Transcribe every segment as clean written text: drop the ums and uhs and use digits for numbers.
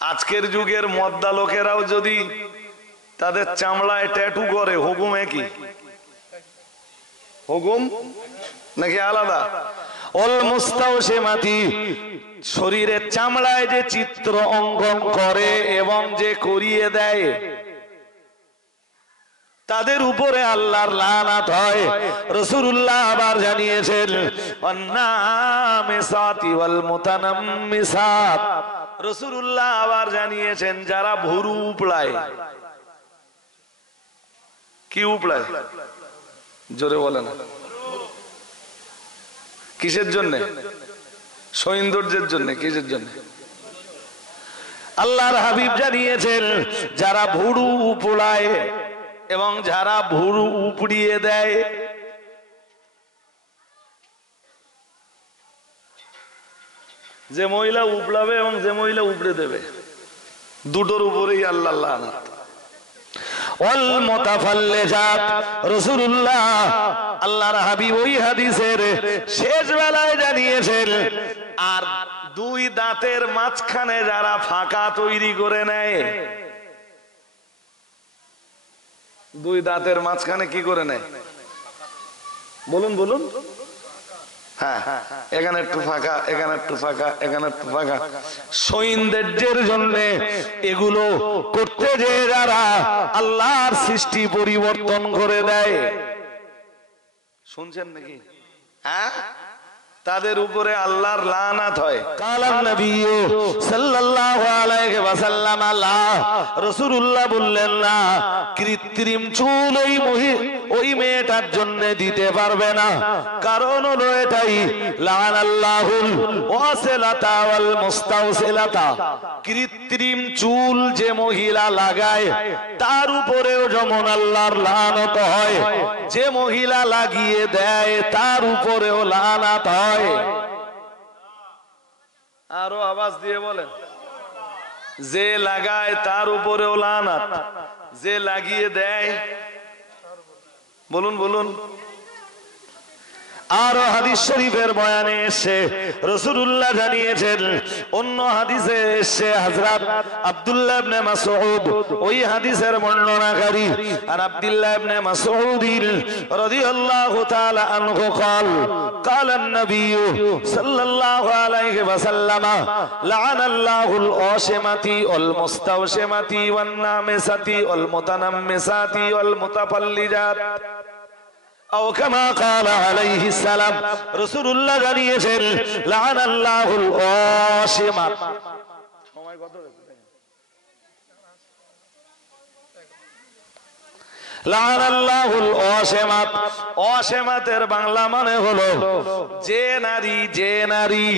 আজকের যুগের মদ্দা লোকেরাও যদি তাদের চামড়ায় ট্যাটু করে, হুকুমে কি? হুকুম নাকি আলাদা? অল মুস্তাওশিমাতি, শরীরের চামড়ায় যে চিত্র অঙ্কন করে এবং যে করিয়ে দেয় তাদের উপরে আল্লাহর লানাত হয়। রাসূলুল্লাহ আবার জানিয়েছেন আন্নামিসাতি ওয়াল মুতানাম্মিসাত, রাসূলুল্লাহ আবার জানিয়েছেন যারা ভুরু উপড়ায়। কি উপড়ায়? জোরে বলে না। কিসের জন্য? সৌন্দর্যের জন্য। কিসের জন্য? আল্লাহর হাবিব জানিয়েছেন যারা ভুরু উপড়ায় এবং যারা ভুরু উপড়িয়ে দেয়, যে মহিলা উপড়াবে এবং যে মহিলা উপড়ে দেবে, দুটোর উপরেই আল্লাহ লানাত। ওয়াল মুতাফাল্লিজাত, রাসূলুল্লাহ আল্লাহর হাবিব ওই হাদিসের শেষ বেলায় জানিয়েছেন আর দুই দাঁতের মাঝখানে যারা ফাঁকা তৈরি করে নেয়, দুই দাঁতের মাঝখানে কি করে নেয়? বলুন বলুন। হ্যাঁ, এখানে একটু ফাঁকা, এখানে একটু ফাঁকা, এখানে একটু ফাঁকা, সৌন্দর্যের জন্য এগুলো করতে যে যারা আল্লাহর সৃষ্টি পরিবর্তন করে দেয়, শুনছেন নাকি? হ্যাঁ, তাদের উপরে আল্লাহর লানাত হয়। কালান নবী সাল্লাল্লাহু আলাইহি ওয়াসাল্লাম, রাসূলুল্লাহ বললেন না কৃত্রিম চুল ওই মেয়েটার জন্য দিতে পারবে না, কারণ হলো এটাই লানাল্লাহুল ওয়াসিলাতা ওয়াল মুস্তাওসিলাতা, কৃত্রিম চুল যে মহিলা লাগায় তার উপরেও যেমন আল্লাহর লানত হয়, যে মহিলা লাগিয়ে দেয় তার উপরেও লানত হয়। আরো আওয়াজ দিয়ে বলেন। যে লাগায় তার উপরেও লানাত, যে লাগিয়ে দেয়, বলুন বলুন। আর হাদিস শরীফের বয়ানে এসে রাসূলুল্লাহ জানিয়েছেন, অন্য হাদিসে এসে হযরত আব্দুল্লাহ ইবনে মাসউদ ওই হাদিসের বর্ণনাকারী, আর আব্দুল্লাহ ইবনে মাসউদ রাদিয়াল্লাহু তাআলা আনহু قال قال النبي صلى الله عليه وسلم لعن الله الواشمة والمستوشمة والنامسة والمتنمسات والمتفلجات أو كما قال عليه السلام, রাসূলুল্লাহ জানিয়েছেন লানাল্লাহুল ওয়াশিমাত। সময় কত? লানাল্লাহুল ওয়াশিমাত, ওয়াশিমাতের বাংলা মানে হলো যে নারী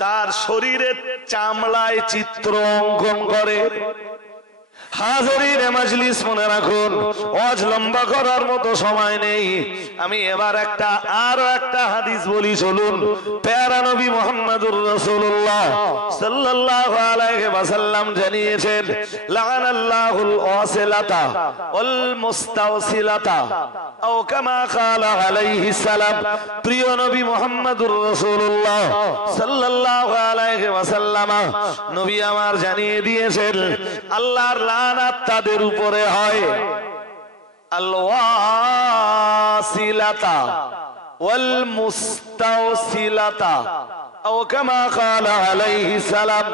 তার শরীরের চামড়ায় চিত্র অঙ্কন করে। হাজিরিনে মাজলিস, মনে রাখুন, ওয়াজ লম্বা করার মতো সময় নেই। আমি এবার আরো একটা হাদিস বলি, চলুন। প্যারা নবী মুহাম্মদুর রাসূলুল্লাহ সাল্লাল্লাহু আলাইহি ওয়াসাল্লাম জানিয়েছেন লানাল্লাহুল ওয়াসিলাতা ওয়াল মুস্তাওসিলাতা আও কামা ক্বালা আলাইহিস সালাম। প্রিয় নবী মুহাম্মদুর রাসূলুল্লাহ সাল্লাল্লাহু আলাইহি ওয়াসাল্লাম নবী আমার জানিয়ে দিয়েছেন আল্লাহর লানাত তাদের উপরে হয়। আল ওয়াসিলাতা ওয়াল মুস্তাওসিলাতা আও কামা ক্বালা আলাইহিস সালাম,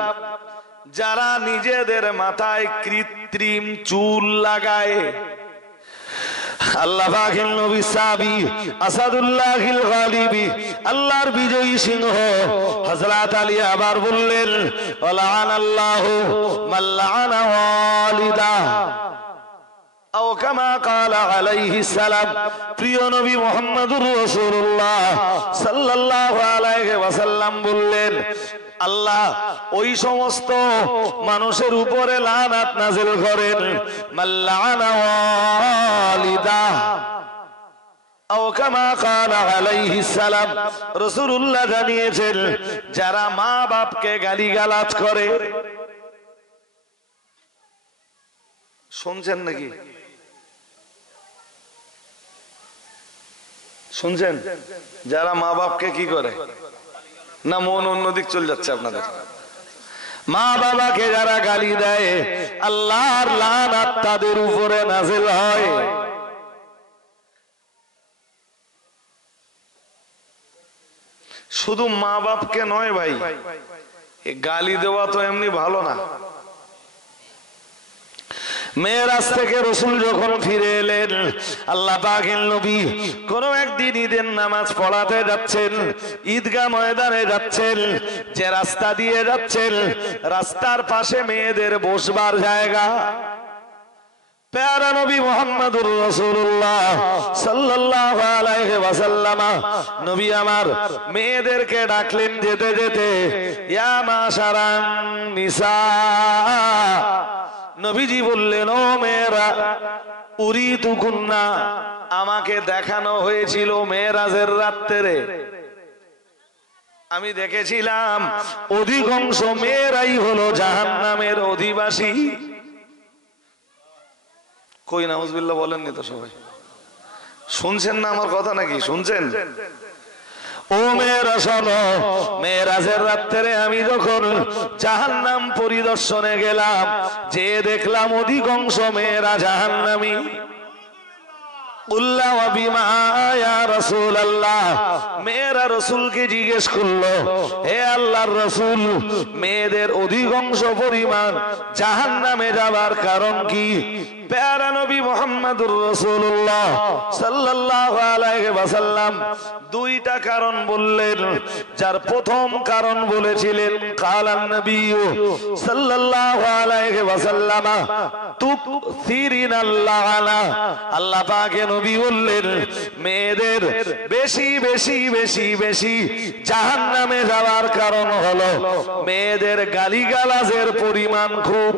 যারা নিজেদের মাথায় কৃত্রিম চুল লাগায়। আল্লাহ পাকের নবী সাহাবী আসাদুল্লাহিল গালিবী, আল্লাহর বিজয়ী সিংহ হযরত আলী আবার বললেন লানাল্লাহু মান লানা ওয়ালিদা আও কামা ক্বালা আলাইহিস সালাম। প্রিয় নবী মুহাম্মদুর রাসূলুল্লাহ সাল্লাল্লাহু আলাইহি ওয়াসাল্লাম বললেন আল্লাহ ওই সমস্ত মানুষের উপরে লানাত নাযিল করেন মান লানা ওয়ালিদা আও কামা ক্বালা আলাইহিস সালাম। রাসূলুল্লাহ জানিয়েছেন যারা মা বাপকে গালিগালাজ করে। শুনছেন নাকি? শুনছেন? যারা মা বাপকে কি করে না, মন অন্যদিক চলে যাচ্ছে আপনাদের। মা বাবাকে যারা গালি দেয় আল্লাহর লানাত তাদের উপরে নাযিল হয়। শুধু মা বাপকে নয় ভাই, গালি দেওয়া তো এমনি ভালো না। মেরাজ থেকে রাসূল যখন ফিরে এলেন, আল্লাহ পাকের নবী কোন একদিন ঈদের নামাজ পড়াতে যাচ্ছেন, ঈদগাহ ময়দানে যাচ্ছেন, যে রাস্তা দিয়ে যাচ্ছেন রাস্তার পাশে মেয়েদের বসবার জায়গা। প্যারা নবী মুহাম্মদুর রাসূলুল্লাহ সাল্লাল্লাহু আলাইহি ওয়াসাল্লাম নবী আমার মেয়েদেরকে ডাকলেন যেতে যেতে, ইয়া মাশারান নিসা। নবীজি বললেন, ও মেয়েরা, উরিতুকুন্না, আমাকে দেখানো হয়েছিল মেরাজের রাত্রে। আমি দেখেছিলাম অধিকাংশ মেয়েরাই হলো জাহান্নামের অধিবাসী। কই নাউজুবিল্লাহ বলেননি তো সবাই? শুনছেন না আমার কথা নাকি? শুনছেন? ও মেয়েরা শোনো, মেরাজের রাত্রে আমি যখন জাহান্নাম পরিদর্শনে গেলাম, যে দেখলাম অধিকাংশ মেয়েরা জাহান্নামী। মেয়েরা রাসূলকে জিজ্ঞেস করলো, হে আল্লাহর রাসূল, মেয়েদের অধিকাংশ পরিমাণ জাহান্নামে যাবার কারণ কি? প্যারা নবী মুহাম্মদুর রাসূলুল্লাহ সাল্লাল্লাহু আলাইহি ওয়াসাল্লাম দুইটা কারণ বললেন। যার প্রথম কারণ বলেছিলেন, কালান নবী সাল্লাল্লাহু আলাইহি ওয়াসাল্লাম তুকসিরিনাল লাআনা, আল্লাহ পাকের নবী বললেন মেয়েদের বেশি বেশি বেশি বেশি জাহান্নামে যাওয়ার কারণ হলো মেয়েদের গালিগালাজের পরিমাণ খুব।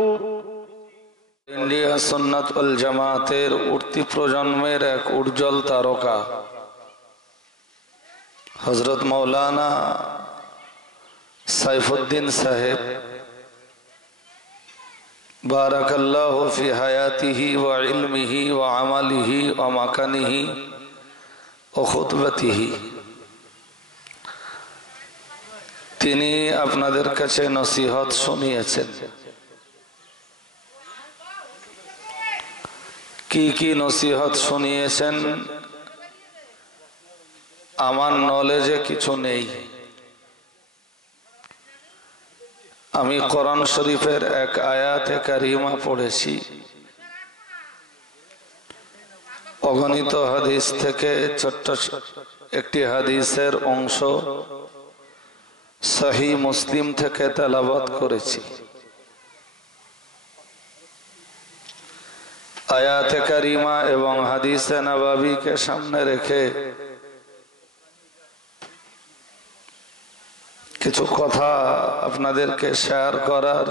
ইন্ডিয়া সুন্নাত ওয়াল জামাতের উঠতি প্রজন্মের এক উজ্জ্বল তারকা হযরত মাওলানা সাইফুদ্দিন সাহেব, বারাকাল্লাহু ফি হায়াতিহি ওয়া ইলমিহি ওয়া আমালিহি ওয়া মাকানিহি ওয়া খুতবাতিহি, তিনি আপনাদের কাছে নসিহত শুনিয়েছেন। কি কি নসিহত শুনিয়েছেন আমার নলেজে কিছু নেই। আমি কোরআন শরীফের এক আয়াতে কারিমা পড়েছি, অগণিত হাদিস থেকে ছোট্ট একটি হাদিসের অংশ সহিহ মুসলিম থেকে তেলাওয়াত করেছি। আয়াতে কারিমা এবং হাদিসে নববীকে সামনে রেখে কিছু কথা আপনাদেরকে শেয়ার করার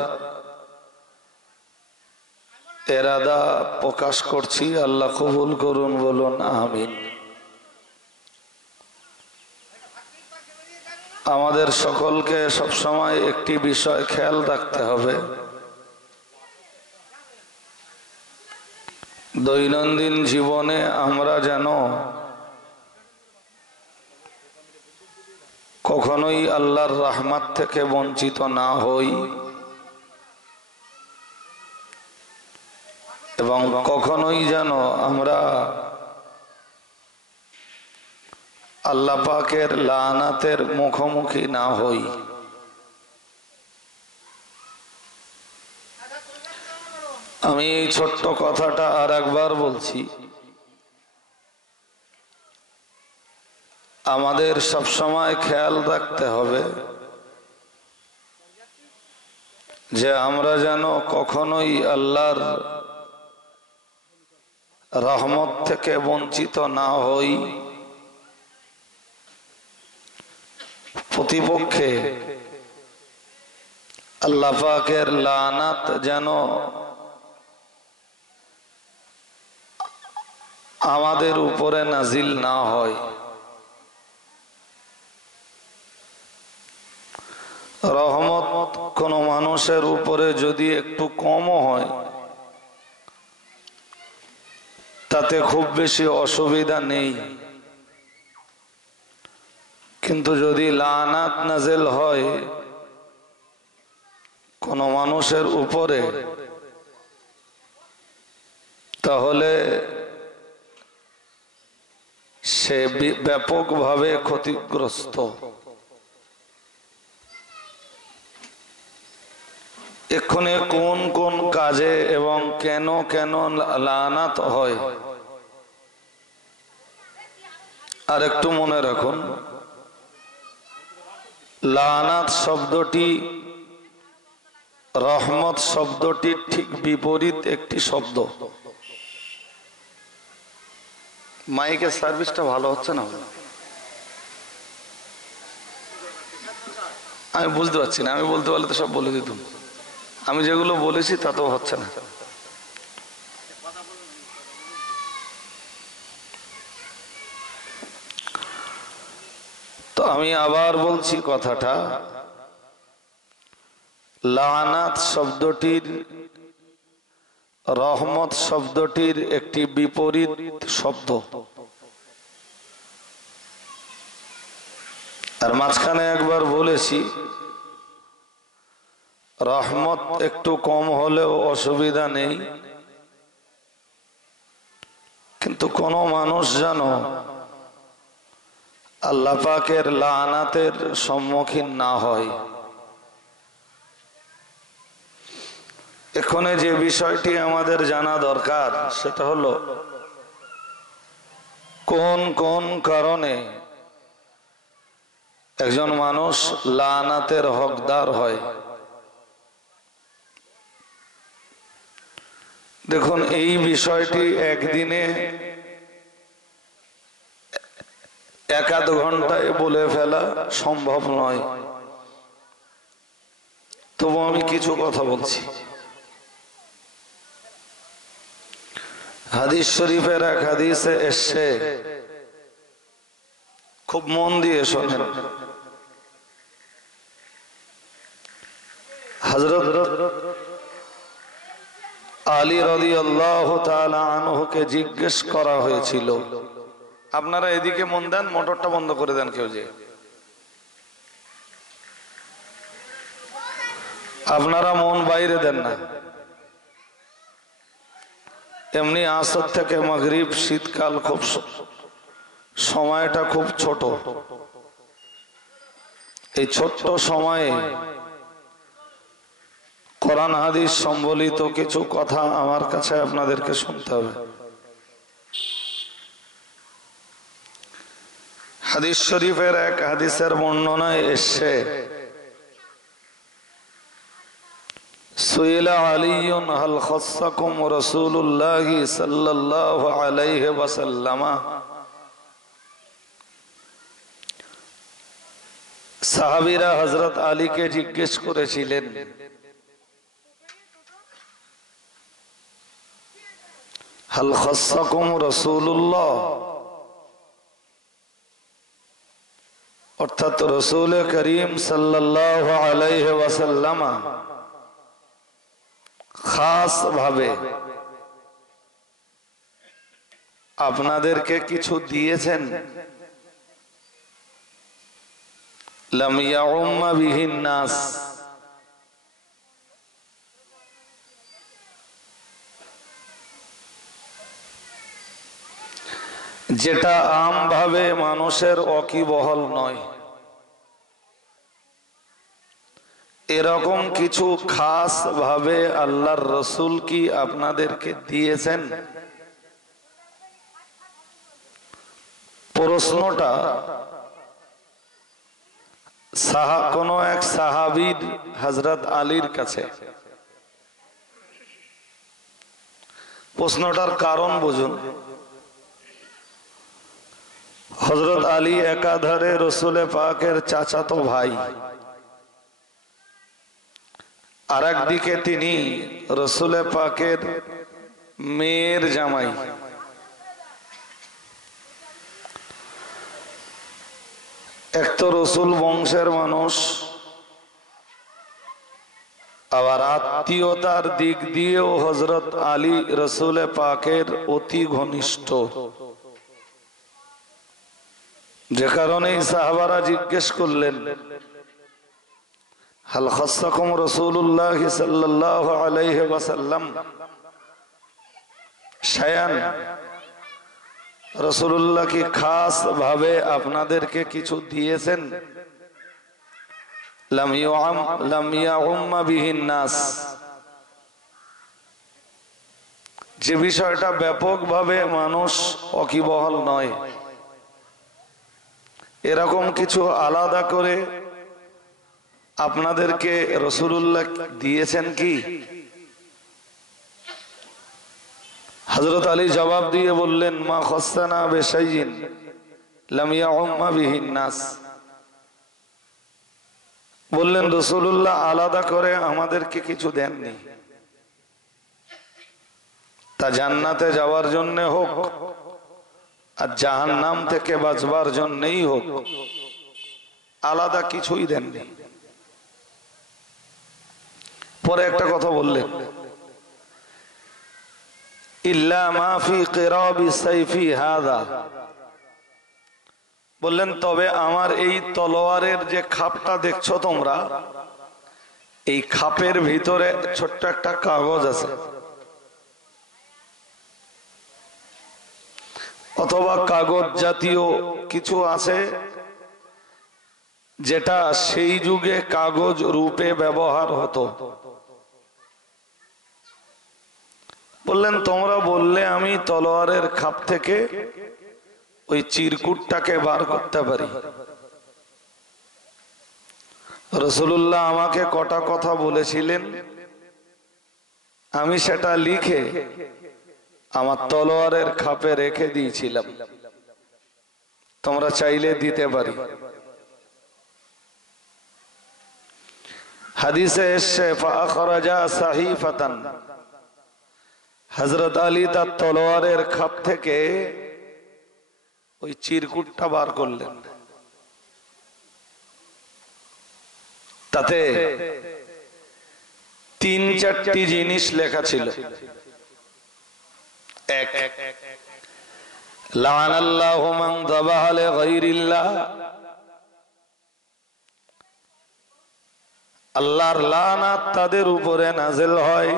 ইরাদা প্রকাশ করছি। আল্লাহ কবুল করুন, বলুন আমিন। আমাদের সকলকে সবসময় একটি বিষয় খেয়াল রাখতে হবে, দৈনন্দিন জীবনে আমরা যেন কখনোই আল্লাহর রহমত থেকে বঞ্চিত না হই এবং কখনোই যেন আমরা আল্লাহ পাকের লানাতের মুখোমুখি না হই। আমি এই ছোট্ট কথাটা আর একবার বলছি, আমাদের সবসময় খেয়াল রাখতে হবে যে আমরা যেন কখনোই আল্লাহর রহমত থেকে বঞ্চিত না হই। প্রতিপক্ষে আল্লাহ পাকের লানাত যেন আমাদের উপরে নাজিল না হয়। রহমত কোন মানুষের উপরে যদি একটু কমও হয় তাতে খুব বেশি অসুবিধা নেই, কিন্তু যদি লানাত নাজিল হয় কোন মানুষের উপরে, তাহলে সে ব্যাপকভাবে ক্ষতিগ্রস্ত। এক্ষণে কোন কোন কাজে এবং কেন কেন লানাত হয়, আর একটু মনে রাখুন, লানাত শব্দটি রহমত শব্দটির ঠিক বিপরীত একটি শব্দ। মাইকের সার্ভিসটা ভালো হচ্ছে না, আমি বুঝতে পারছি না। আমি বলতে পারলে তো সব বলে দিতাম, আমি যেগুলো বলেছি তা তো হচ্ছে না। তো আমি আবার বলছি কথাটা, লানাত শব্দটির রহমত শব্দটির একটি বিপরীত শব্দ। আর মাঝখানে একবার বলেছি, রহমত একটু কম হলেও অসুবিধা নেই, কিন্তু কোন মানুষ যেন আল্লাহ পাকের লানাতের সম্মুখীন না হয়। এখানে যে বিষয়টি আমাদের জানা দরকার সেটা হলো, কোন কোন কারণে একজন মানুষ লানাতের হকদার হয়। দেখুন, এই বিষয়টি একদিনে এক আধ ঘন্টায় বলে ফেলা সম্ভব নয়, তবু আমি কিছু কথা বলছি। হাদিস শরীফের এক হাদিসে এসছে, খুব মন দিয়ে শোনেন। হযরত আলী রাদিয়াল্লাহু তাআলা আনহুকে জিজ্ঞেস করা হয়েছিল, আপনারা এদিকে মন দেন, মোটরটা বন্ধ করে দেন কেউ, যে আপনারা মন বাইরে দেন না। এমনি আসর থেকে মাগরিব, শীতকাল, খুব সময়টা খুব ছোট। এই ছোট্ট সময়ে কোরআন হাদিস সম্বলিত কিছু কথা আমার কাছে আপনাদেরকে শুনতে হবে। হাদিস শরীফের এক হাদিসের বর্ণনায় এসছে, সুইলা আলিয়ুন হাল খাসসাকুম রাসূলুল্লাহ সাল্লাল্লাহু আলাইহি ওয়াসাল্লাম। সাহাবীরা হযরত আলীকে জিজ্ঞেস করেছিলেন, হাল খাসসাকুম রাসূলুল্লাহ, অর্থাৎ রাসূল করিম সাল্লাল্লাহু আলাইহি ওয়াসাল্লাম খাস ভাবে আপনাদেরকে কিছু দিয়েছেন? লাম ইয়াউম্মা বিহিন নাস, যেটা আমভাবে মানুষের ওয়াকিবহল নয়, এরকম কিছু খাস ভাবে আল্লাহর রসুল কি আপনাদেরকে দিয়েছেন? প্রশ্নটা কোন এক সাহাবীর হযরত আলীর কাছে। প্রশ্নটার কারণ বুঝুন। হযরত আলী একাধারে রসুল পাকের চাচাতো ভাই, আর একদিকে তিনি রসুল পাকের মেয়ের জামাই। এক তো রসুল বংশের মানুষ, আবার আত্মীয়তার দিক দিয়েও হযরত আলী রসুল পাকের অতি ঘনিষ্ঠ। যে কারণে সাহাবারা জিজ্ঞেস করলেন, হাল খাসসাকুম রাসূলুল্লাহ সাল্লাল্লাহু আলাইহি ওয়াসাল্লাম শায়ান, রাসূলুল্লাহ কি খাস ভাবে আপনাদেরকে কিছু দিয়েছেন? লাম ইয়াউম্মা বিহিন নাস, যে বিষয়টা ব্যাপকভাবে মানুষ ওয়াকিবহাল নয়, এরকম কিছু আলাদা করে আপনাদেরকে রাসূলুল্লাহ দিয়েছেন কি? হযরত আলী জবাব দিয়ে বললেন, মা খাসসানা বিশাইইন লাম ইয়াউম্মা বিহিন নাস। বললেন রাসূলুল্লাহ আলাদা করে আমাদেরকে কিছু দেননি, তা জান্নাতে যাওয়ার জন্য হোক আর জাহান্নাম থেকে বাঁচবার জন্যই হোক, আলাদা কিছুই দেননি। পরে একটা কথা বললেন, ইল্লা মা ফি কিরাবি সাইফি হাদা, বললেন তবে আমার এই তলোয়ারের যে খাপটা দেখছো তোমরা, এই খাপের ভিতরে ছোট্ট একটা কাগজ আছে, অথবা কাগজ জাতীয় কিছু আছে যেটা সেই যুগে কাগজ রূপে ব্যবহার হতো। বললেন তোমরা বললে আমি তলোয়ারের খাপ থেকে ওই চিরকুটটাকে বার করতে পারি। রাসূলুল্লাহ আমাকে কটা কথা বলেছিলেন, আমি সেটা লিখে আমার তলোয়ারের খাপে রেখে দিয়েছিলাম, তোমরা চাইলে দিতে পারি। হাদিসে এসছে ফাখরাজা সাহিফাতান, হযরত আলী তার তলোয়ারের খাপ থেকে ওই চিরকুটটা বার করলেন, তাতে 3-4টি জিনিস লেখা ছিল। এক, লাআনাল্লাহু মান যাবাহা লিগাইরিল্লাহ, আল্লাহর লানাত তাদের উপরে নাযিল হয়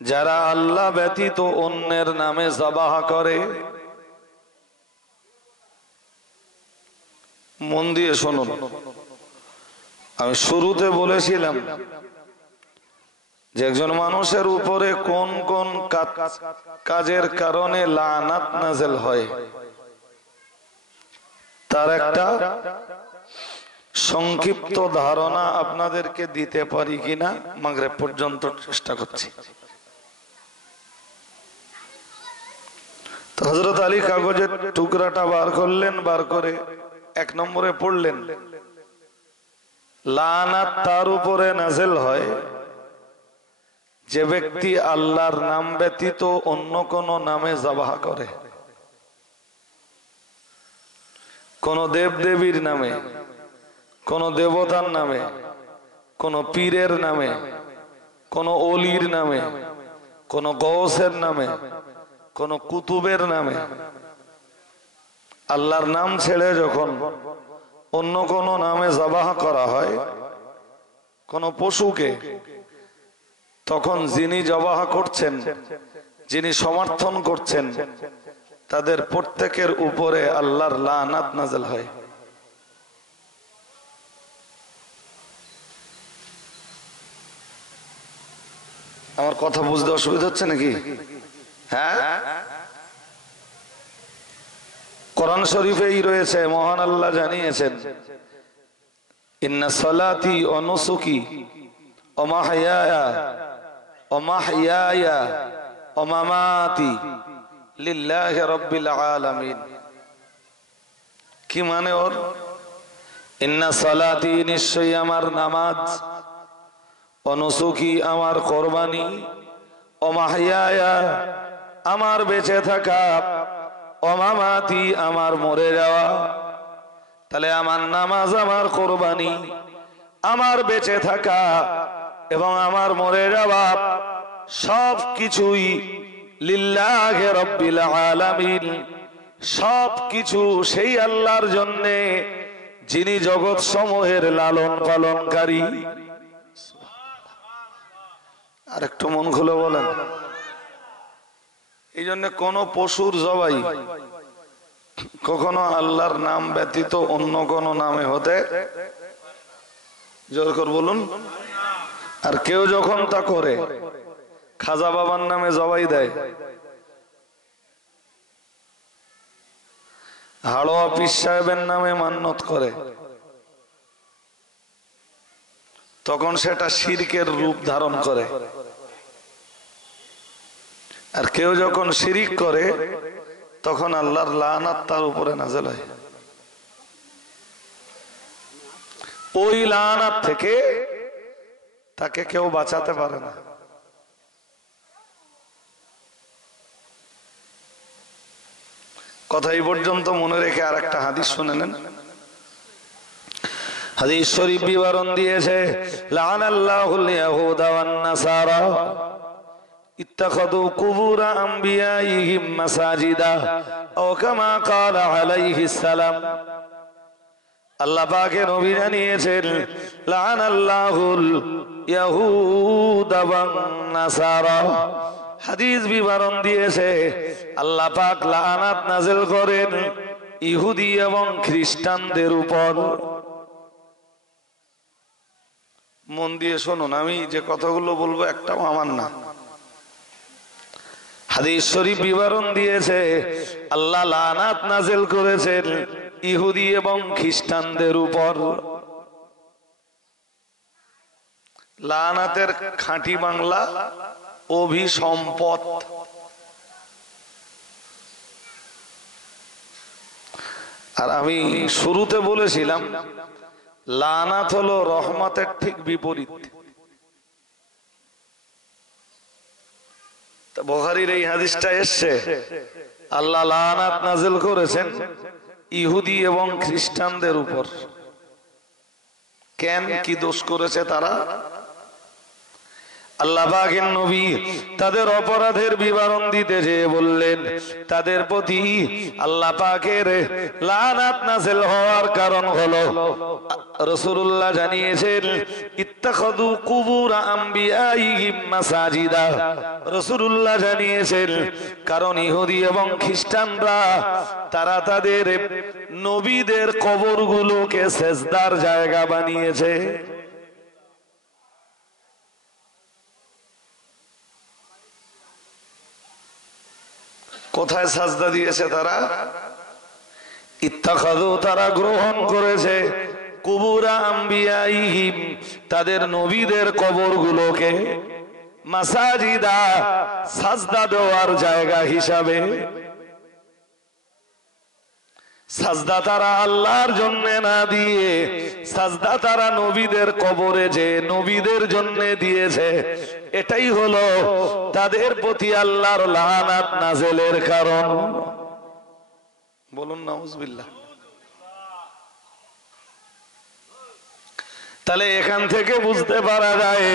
যারা আল্লাহ ব্যতীত অন্যের নামে যাবাহ করে। মন দিয়ে শুনুন, আমি শুরুতে বলেছিলাম যে একজন মানুষের উপরে কোন কোন কাজের কারণে লানাত নাযিল হয়, তার একটা সংক্ষিপ্ত ধারণা আপনাদেরকে দিতে পারি কিনা মাগরিব পর্যন্ত চেষ্টা করছি। তো হযরত আলী কাগজের টুকরাটা বার করলেন, বার করে 1 নম্বরে পড়লেন, লানাত তার উপরে নাযিল হয় যে ব্যক্তি আল্লাহর নাম ব্যতীত অন্য কোন নামে যাবাহ করে, কোন দেব দেবীর নামে, কোন দেবতার নামে, কোন পীরের নামে, কোন অলির নামে, কোন গৌসের নামে, কোন কুতুবের নামে, আল্লাহর নাম ছেড়ে যখন অন্য কোন নামে যাবাহ করা হয় কোন পশুকে, তখন যিনি জবাহ করছেন, যিনি সমর্থন করছেন, তাদের প্রত্যেকের উপরে আল্লাহর লানাত নাযিল হয়। আমার কথা বুঝতে অসুবিধা হচ্ছে নাকি? হ্যাঁ, কোরআন শরীফেই রয়েছে, মহান আল্লাহ জানিয়েছেন, ইন্না সালাতি ওয়া নুসুকি ওয়া মাহইয়ায়া ওয়া মাহইয়ায়া ওয়া মামাতি লিল্লাহি রাব্বিল আলামিন। কি মানে ওর? ইন্না সালাতি, নিশ্চয়ই আমার নামাজ, ওয়া নুসুকি আমার কুরবানি, ওয়া মাহইয়ায়া আমার বেঁচে থাকা, ওয়া মামাতি আমার মরে যাওয়া। তাহলে আমার নামাজ, আমার কুরবানি, আমার বেঁচে থাকা এবং আমার মরে যাওয়া সব কিছুই লিল্লাহি রাব্বিল আলামিন, সব কিছু সেই আল্লাহর জন্যে যিনি জগৎ সমূহের লালন পালনকারী। আর একটু মন খুলে বলেন। এই জন্য কোন পশুর জবাই কখনো আল্লাহর নাম ব্যতীত অন্য কোন নামে হতে, জোর করে বলুন। আর কেউ যখন তা করে, খাজা বাবার নামে জবাই দেয়, হাড়োয়া পীর সাহেবের নামে মান্নত করে, তখন সেটা শিরকের রূপ ধারণ করে। আর কেউ যখন শিরিক করে, তখন আল্লাহর লানাত তার উপরে নাযিল হয়। ওই লানাত থেকে তাকে কেউ বাঁচাতে পারে না। কথা এই পর্যন্ত মনে রেখে আর একটা হাদিস শুনে নেন। হাদিস শরীফ বিবরণ দিয়েছে, লানাল্লাহুল ইয়াহুদা ওয়ান নাসারা ইত্তাখাযু কুবুর আমবিয়াইহিম মাসাজিদা আও কামা ক্বালা আলাইহিস সালাম। আল্লাহ পাকের নবী জানিয়েছেন, লানাল্লাহুল ইয়াহুদা ওয়ান নাসারা। হাদিস বিবরণ দিয়েছে, আল্লাহ পাক লানাত নাযিল করেন ইহুদি এবং খ্রিস্টানদের উপর। মন দিয়ে শুনুন, আমি যে কথাগুলো বলবো একটাও আমার না। হাদিস শরীফ বিবরণ দিয়েছে, আল্লাহ লানাত নাযিল করেছেন ইহুদি এবং খ্রিস্টানদের উপর। লানাতের খাঁটি বাংলা অভিসম্পদ। আর আমি শুরুতে বলেছিলাম, লানাত হলো রহমতের ঠিক বিপরীত। বুখারীর এই হাদিসটা এসছে, আল্লাহ লানাত নাযিল করেছেন ইহুদি এবং খ্রিস্টানদের উপর। কেন, কি দোষ করেছে তারা? আল্লাহ পাকের নবী তাদের অপরাধের বিবরণ দিতে যেয়ে বললেন, তাদের প্রতি আল্লাহ পাকের লানাত নাযিল হওয়ার কারণ হলো, রাসূলুল্লাহ জানিয়েছেন, ইত্তাখাযু কুবুর আমবিয়াইহিম মাসাজিদা। রাসূলুল্লাহ জানিয়েছেন, কারণ ইহুদি এবং খ্রিস্টানরা তারা তাদের নবীদের কবরগুলোকে সেজদার জায়গা বানিয়েছে। কোথায় সাজদা দিয়েছে তারা? ইত্তাখাযু, তারা গ্রহণ করেছে, কুবুরা আম্বিয়াইহিম, তাদের নবীদের কবরগুলোকে, মাসাজিদা, সাজদা দেওয়ার জায়গা হিসাবে। সাজদা তারা আল্লাহর জন্য না দিয়ে, সাজদা তারা নবীদের কবরে যে নবীদের জন্য দিয়েছে। এটাই হলো তাদের প্রতি আল্লাহর লানাত নাযিলের কারণ। বলুন নাউযুবিল্লাহ। তাহলে এখান থেকে বুঝতে পারা যায়,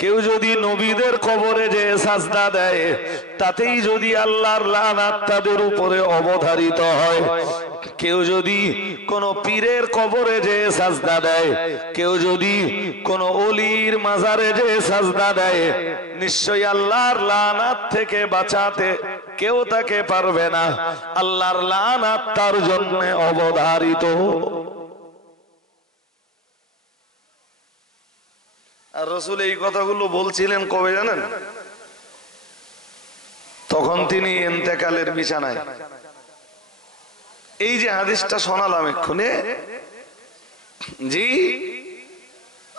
কেউ যদি নবীদের কবরে যে সাজদা দেয়, তাতেই যদি আল্লাহর লানাত তাদের উপরে অবধারিত হয়। কেউ যদি কোন পীরের কবরে যে সাজদা দেয়, কেউ যদি কোন ওলির মাজারে যে সাজদা দেয়, নিশ্চয়ই আল্লাহর লানাত থেকে বাঁচাতে কেউ তাকে পারবে না। আল্লাহর লানাত তার জন্য অবধারিত। আর রাসূল এই কথাগুলো বলছিলেন কবে জানেন? তখন তিনি ইন্তেকালের বিছানায়। এই যে হাদিসটা শোনালাম এক্ষুনি, জি,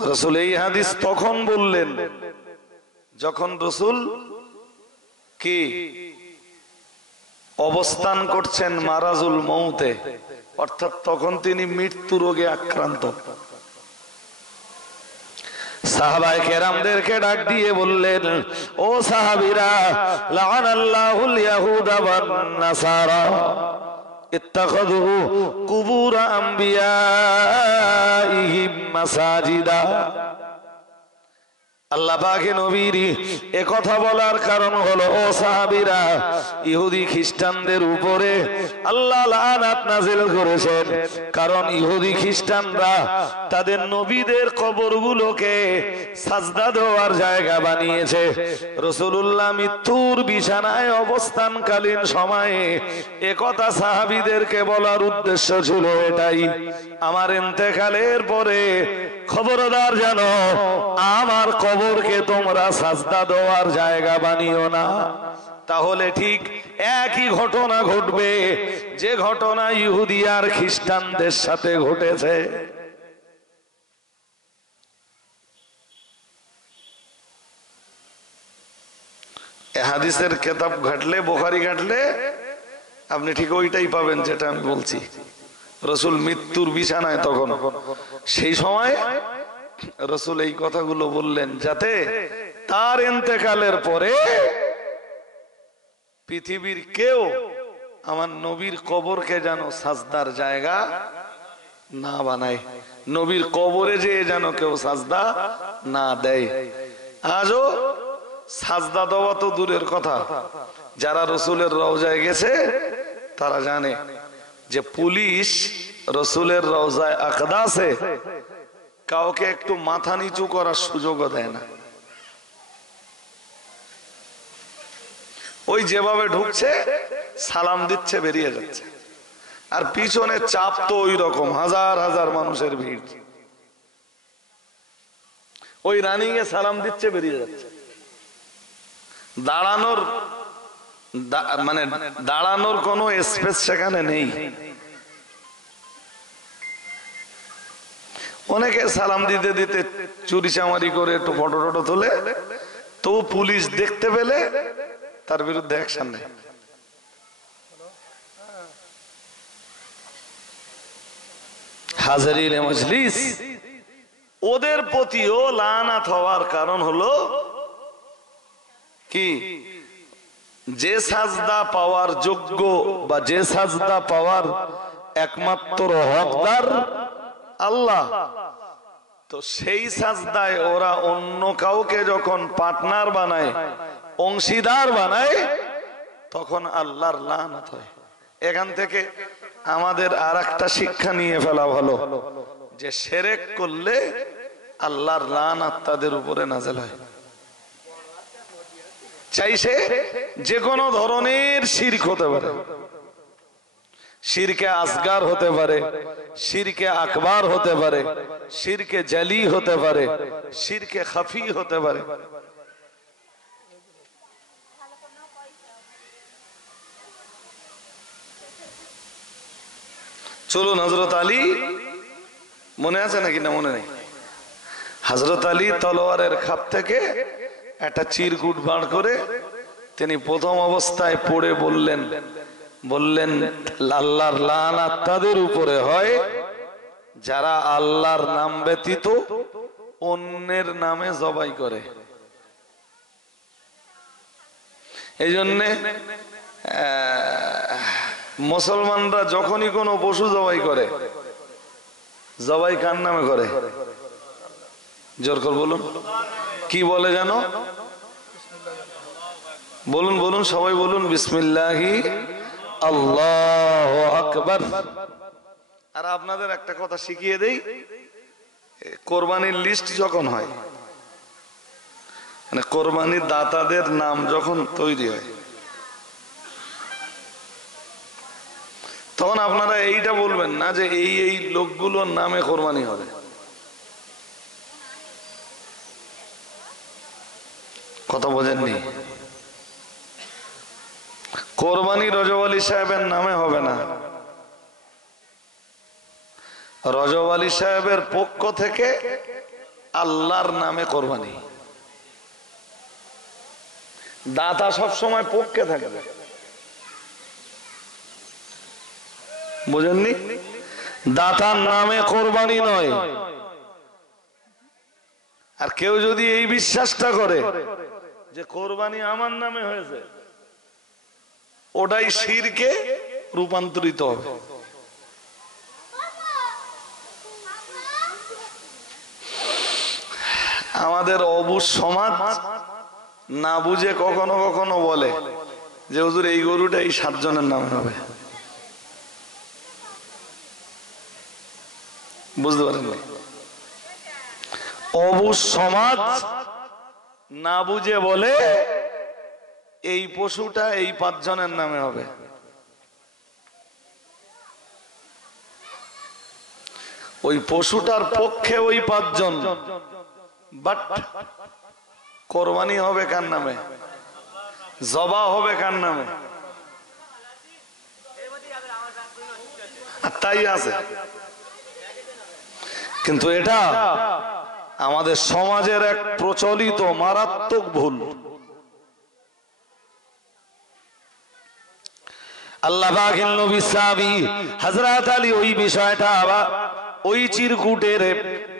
রাসূল এই হাদিস তখন বললেন যখন রাসূল কি অবস্থান করছেন মারাজুল মউতে, অর্থাৎ তখন তিনি মৃত্যু রোগে আক্রান্ত। সাহাবায়ে কেরামদেরকে ডাক দিয়ে বললেন, ও সাহাবীরা, লাআনাল্লাহুল ইয়াহুদা ওয়ান নাসারা ইত্তাখাযু কুবুর আমবিয়াইহিম মাসাজিদা। আল্লাহ পাকের নবীর এ কথা বলার কারণ হলো ও সাহাবীরা, ইহুদি খ্রিস্টানদের উপরে আল্লাহ লাআনাত নাযিল করেছেন, কারণ ইহুদি খ্রিস্টানরা তাদের নবীদের কবরগুলোকে সাজদা দেওয়ার জায়গা বানিয়েছে। রাসূলুল্লাহ মৃত্যুর বিছানায় অবস্থানকালীন সময়ে এ কথা সাহাবীদেরকে বলার উদ্দেশ্য ছিল এটাই, আমার ইন্তেকালের পরে খবরদার জানো আমার কবরকে তোমরা সাজদা দেওয়ার জায়গা বানিও না। তাহলে ঠিক একই ঘটনা ঘটবে যে ঘটনা ইহুদি আর খ্রিস্টানদের সাথে ঘটেছে। হাদিসের কিতাব ঘাটলে, বুখারী ঘাটলে আপনি ঠিক ওইটাই পাবেন যেটা আমি বলছি। রাসূল মৃত্যুর বিছানায় তখন, সেই সময় রাসূল এই কথাগুলো বললেন যাতে তার ইন্তেকালের পরে পৃথিবীর কেউ আমার নবীর কবরকে যেন সাজদার জায়গা না বানায়, নবীর কবরে যে যেন কেউ সাজদা না দেয়। আজও সাজদা দেওয়া তো দূরের কথা, যারা রাসূলের রওজায় গেছে তারা জানে যে পুলিশ রাসূলের রওজায় আকদাসে কাউকে একটু মাথা নিচু করার সুযোগও দেয় না। ওই যেভাবে ঢুকছে সালাম দিচ্ছে বেরিয়ে যাচ্ছে, আর পিছনে চাপ তো ওই রকম, হাজার হাজার মানুষের ভিড়, ওই রানিং এ সালাম দিচ্ছে বেরিয়ে যাচ্ছে। দাঁড়ানোর মানে দাঁড়ানোর কোনো স্পেস সেখানে নেই। অনেকে সালাম দিতে দিতে চুরি চামারি করে একটু ফটো টটো তোলে, তো পুলিশ দেখতে পেলে তার বিরুদ্ধে অ্যাকশন নেয়। হাজারিন মজলিস, ওদের প্রতিও লানাত হওয়ার কারণ হলো কি, যে সাজদা পাওয়ার যোগ্য বা যে সাজদা পাওয়ার একমাত্র হকদার আল্লাহ, তো সেই সাজদায় ওরা অন্য কাউকে যখন পার্টনার বানায়, অংশীদার বানায়, তখন আল্লাহর লানত হয়। এখান থেকে আমাদের আরেকটা শিক্ষা নিয়ে ফেলা ভালো, যে শিরক করলে আল্লাহর লানত তাদের উপরে নাযিল হয়। চাইছে যে কোনো ধরনের শিরক হতে পারে, শিরকে আসগার হতে পারে, শিরকে আকবার হতে পারে, শিরকে জালি হতে পারে, শিরকে খাফি হতে পারে। চলুন, হযরত আলী মনে আছে নাকি না মনে নেই? হযরত আলী তলোয়ারের খাপ থেকে একটা চিরকুট বার করে তিনি প্রথম অবস্থায় পড়ে বললেন আল্লাহর লানাত তাদের উপরে হয় যারা আল্লাহর নাম ব্যতীত অন্যের নামে জবাই করে। এই জন্যে মুসলমানরা যখনই কোনো পশু জবাই করে, জবাই কার নামে করে? জোর করে বলুন, কি বলে জানো? বলুন বলুন, সবাই বলুন, বিসমিল্লাহি আল্লাহু আকবার। আর আপনাদের একটা কথা শিখিয়ে দেই, কোরবানির লিস্ট যখন হয়, মানে কোরবানির দাতাদের নাম যখন তৈরি হয়, তখন আপনারা এইটা বলবেন না যে এই এই লোকগুলোর নামে কোরবানি হবে। কথা বোঝেননি? কোরবানি রজব আলী সাহেবের নামে হবে না, রজব আলী সাহেবের পক্ষ থেকে আল্লাহর নামে কোরবানি। দাতা সব সময় পক্ষে থাকবে, বুঝেননি? দাতার নামে কোরবানি নয়। আর কেউ যদি এই বিশ্বাসটা করে যে কোরবানি আমার নামে হয়েছে, ওটাই শিরকে রূপান্তরিত হবে। আমাদের অবুঝ সমাজ না বুঝে কখনো কখনো বলে যে হুজুর এই গরুটা এই 7 জনের নামে হবে। বুঝতে পারেন? অবুঝ সমাজ না বুঝে বলে এই পশুটা এই 5 জনের নামে হবে। ওই পশুটার পক্ষে ওই 5 জন, বাট কোরবানি হবে কার নামে, জবা হবে কার নামে? তাই আছে। কিন্তু এটা আমাদের সমাজের এক প্রচলিত মারাত্মক ভুল। আল্লাহ পাকের নবী সাহাবী হযরত আলী ওই বিষয়টা আবার ওই চিরকুটের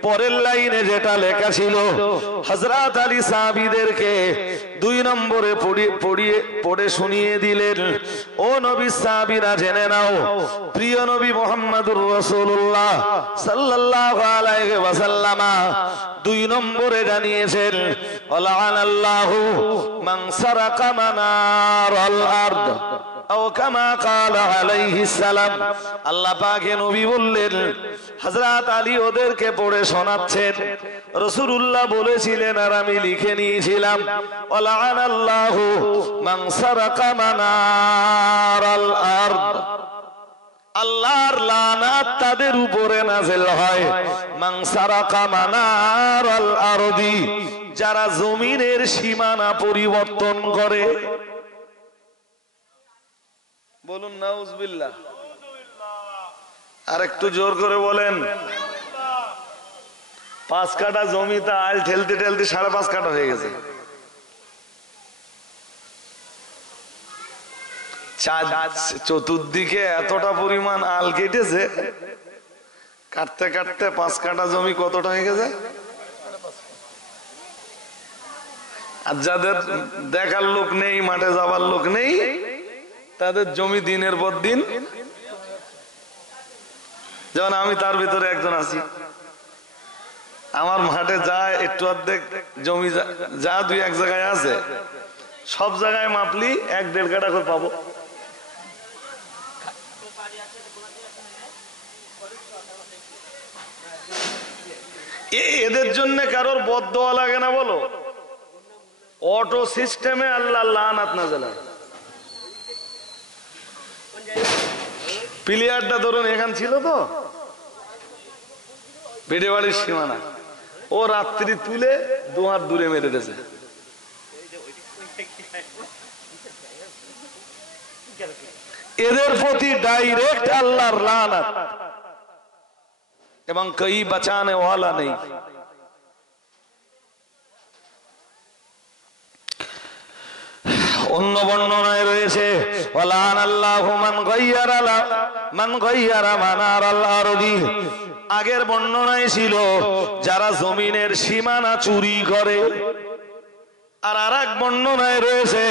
পরের লাইনে যেটা লেখা ছিল, হযরত আলী সাহাবীদেরকে 2 নম্বরে পড়ে শুনিয়ে দিলেন, ও নবী সাহাবীরা জেনে নাও, প্রিয় নবী মুহাম্মদুর রাসূলুল্লাহ সাল্লাল্লাহু আলাইহি ওয়াসাল্লাম 2 নম্বরে জানিয়েছেন, ওয়ালানাল্লাহু মান সারাকা মানারাল আরদ আও কামা ক্বালা আলাইহিস সালাম। আল্লাহ পাকে নবী বললেন, হযরত আলী ওদেরকে পড়ে শোনাচ্ছেন, রাসূলুল্লাহ বলেছিলেন আর আমি লিখে নিয়েছিলাম, ওয়ালানাল্লাহু মান সারাকা মানারাল আরদ, আল্লাহর লানাত তাদের উপরে নাযিল হয়, মান সারাকা মানারাল আরদি, যারা জমিনের সীমানা পরিবর্তন করে। বলুন নাউজুবিল্লাহ। আর একটু জোর করে বলেন। 5 কাঠা জমিতে আল ঠেলতে ঠেলতে 5.5 কাঠা হয়ে গেছে। চতুর্দিকে এতটা পরিমাণ আল কেটেছে, কাটতে কাটতে 5 কাঠা জমি কতটা হয়ে গেছে। আর যাদের দেখার লোক নেই, মাঠে যাবার লোক নেই, তাদের জমি দিনের পর দিন, যেমন আমি তার ভিতরে একজন আছি, আমার মাঠে যা একটু অর্ধেক জমি যা 2-1 জায়গায় আছে, সব জায়গায় মাপলি 1-1.5 কাঠা করে পাবো। এদের জন্য কারোর বদদোয়া লাগে না বলো? অটো সিস্টেমে আল্লাহ লানাত নাযিল হয়। প্লেয়ারটা ধরুন এখান ছিল তো বেড়েবাড়ির সীমানা, ও রাত্রি তুলে 2 হাত দূরে মেরে দিয়েছে। এদের প্রতি ডাইরেক্ট আল্লাহর লানাত, এবং কই বাঁচানে ওয়ালা নেই। অন্য বর্ণনায় রয়েছে, ওয়ালানাল্লাহু মান গায়্যারা মানারাল আরদি। আগের বর্ণনায় ছিল যারা জমিনের সীমানা চুরি করে। আর আরেক বর্ণনায় রয়েছে,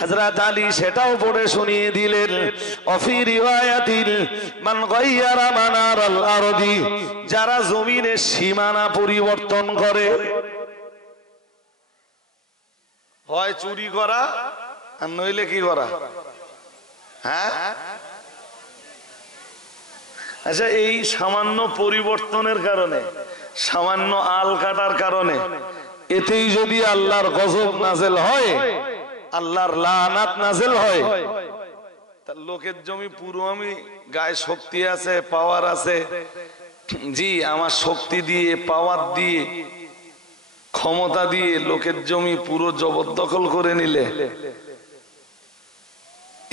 হযরত আলী সেটাও পড়ে শুনিয়ে দিলেন, অফি রিওয়ায়াতিল মান গায়্যারা মানারাল আরদি, যারা জমিনের সীমানা পরিবর্তন করে। হয় চুরি করা আর নইলে কি করা? হ্যাঁ, আচ্ছা, এই সামান্য পরিবর্তনের কারণে, সামান্য আল কাটার কারণে, এতেই যদি আল্লাহর গজব নাযিল হয়, আল্লাহর লানাত নাযিল হয়, তার লোকের জমি পুরো, আমি গায়ে শক্তি আছে, পাওয়ার আছে, জি আমার শক্তি দিয়ে, পাওয়ার দিয়ে, ক্ষমতা দিয়ে লোকের জমি পুরো জবরদখল করে নিলে,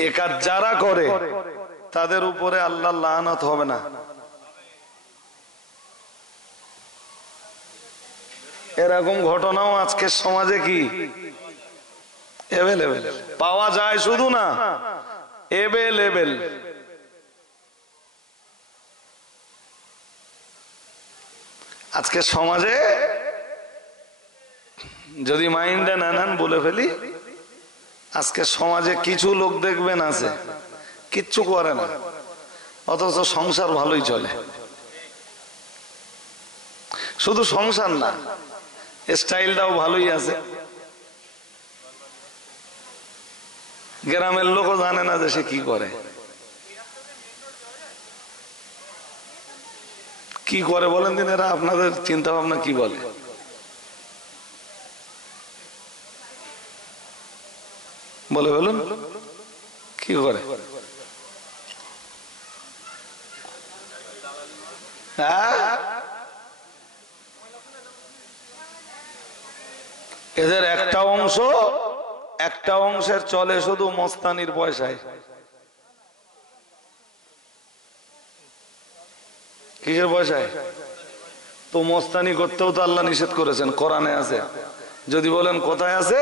এ কাজ যারা করে তাদের উপরে আল্লাহর লানাত হবে না? এরকম ঘটনাও আজকের সমাজে কি এভেলেবেল পাওয়া যায়? শুধু না, এভেলেবেল। আজকের সমাজে যদি মাইন্ডে না নেন, বলে ফেলি, আজকে সমাজে কিছু লোক দেখবেন আছে কিচ্ছু করে না, অথচ সংসার ভালোই চলে। শুধু সংসার না, স্টাইলটাও ভালোই আছে। গ্রামের লোকও জানে না যে সে কি করে, কি করে বলেন দিন, এরা আপনাদের চিন্তা ভাবনা কি বলে? বলে বলুন কি করে? এদের একটা অংশের চলে শুধু মস্তানির পয়সায়। কিসের পয়সায়? তো মস্তানি করতেও তো আল্লাহ নিষেধ করেছেন, কোরআনে আছে। যদি বলেন কোথায় আছে,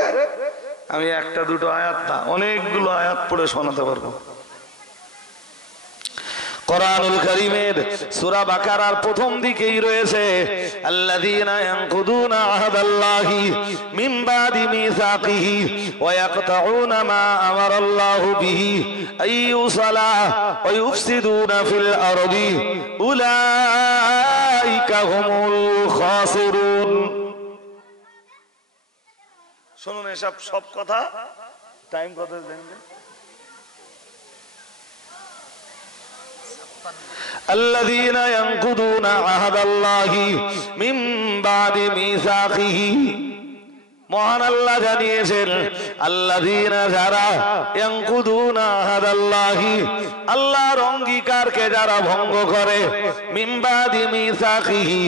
আমি একটা দুটো আয়াত না অনেকগুলো আয়াত পড়ে শোনাতে পারবো। কোরআনুল কারীমের সূরা বাকারার প্রথম দিকেই রয়েছে আল্লাযীনা ইয়ানকুদুনা আহদাল্লাহি মিন বাদি মিসাকিহি ওয়া ইয়াকতাউনা মা আমারাল্লাহু বিহি আইয়ুসালা ওয়া ইউফসিদুনা ফিল আরদি উলাইকা হুমুল খাসিরুন। শুনুন এসব সব কথা, টাইম কত জানেন? الذين ينقضون عهد الله من بعد ميثاقه, মহান আল্লাহ জানিয়েছেন আল্লাযীনা যারা ইয়ানকুদুনা আহাদাল্লাহি, আল্লাহর অঙ্গীকারকে যারা ভঙ্গ করে, মিন বাদি মিসাকিহি,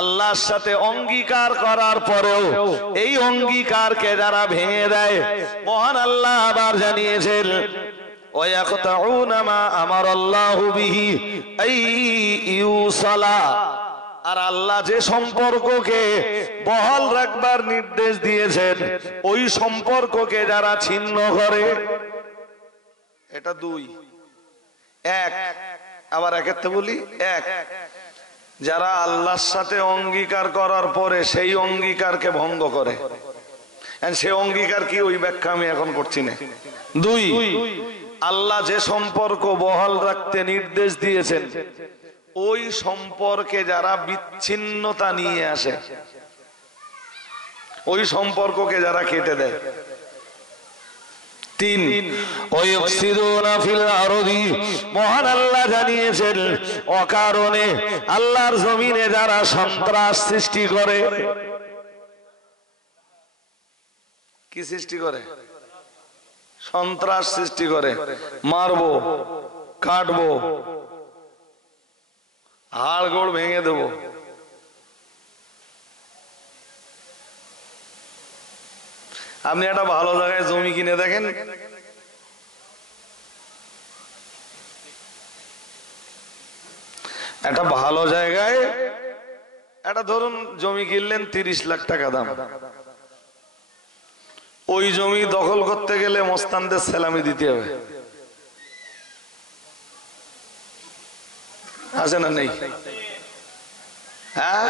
আল্লাহর সাথে অঙ্গীকার করার পরেও এই অঙ্গীকারকে যারা ভেঙে দেয়, মহান আল্লাহ আবার জানিয়েছেন ওয়ায়াকতাউনা মা আমারাল্লাহু বিহি আইয়ুসালা, আর আল্লাহ যে সম্পর্ককে বহাল রাখবার নির্দেশ দিয়েছেন ওই সম্পর্ককে যারা ছিন্ন করে। এটা দুই। এক, আবার একেতে বলি এক, যারা আল্লাহর সাথে অঙ্গীকার করার পরে সেই অঙ্গীকারকে ভঙ্গ করে। সে অঙ্গীকার কি, ওই ব্যাখ্যা আমি এখন করছি না। দুই, আল্লাহ যে সম্পর্ক বহাল রাখতে নির্দেশ দিয়েছেন ওই সম্পর্কে যারা বিচ্ছিন্নতা নিয়ে আসে, ওই সম্পর্ককে যারা কেটে দেয়। তিন, ওয়ায়ুফসিদুনা ফিল আরদি, মহান আল্লাহ জানিয়েছেন অকারণে আল্লাহর জমিনে যারা সন্ত্রাস সৃষ্টি করে। কি সৃষ্টি করে? সন্ত্রাস সৃষ্টি করে। মারবো, কাটবো, হাড় গোড় ভেঙে দেবো। আপনি একটা ভালো জায়গায় জমি কিনে দেখেন, একটা ভালো জায়গায় একটা ধরুন জমি কিনলেন 30 লাখ টাকা দাম। ওই জমি দখল করতে গেলে মস্তানদের সেলামি দিতে হবে, আছে না নেই? হ্যাঁ,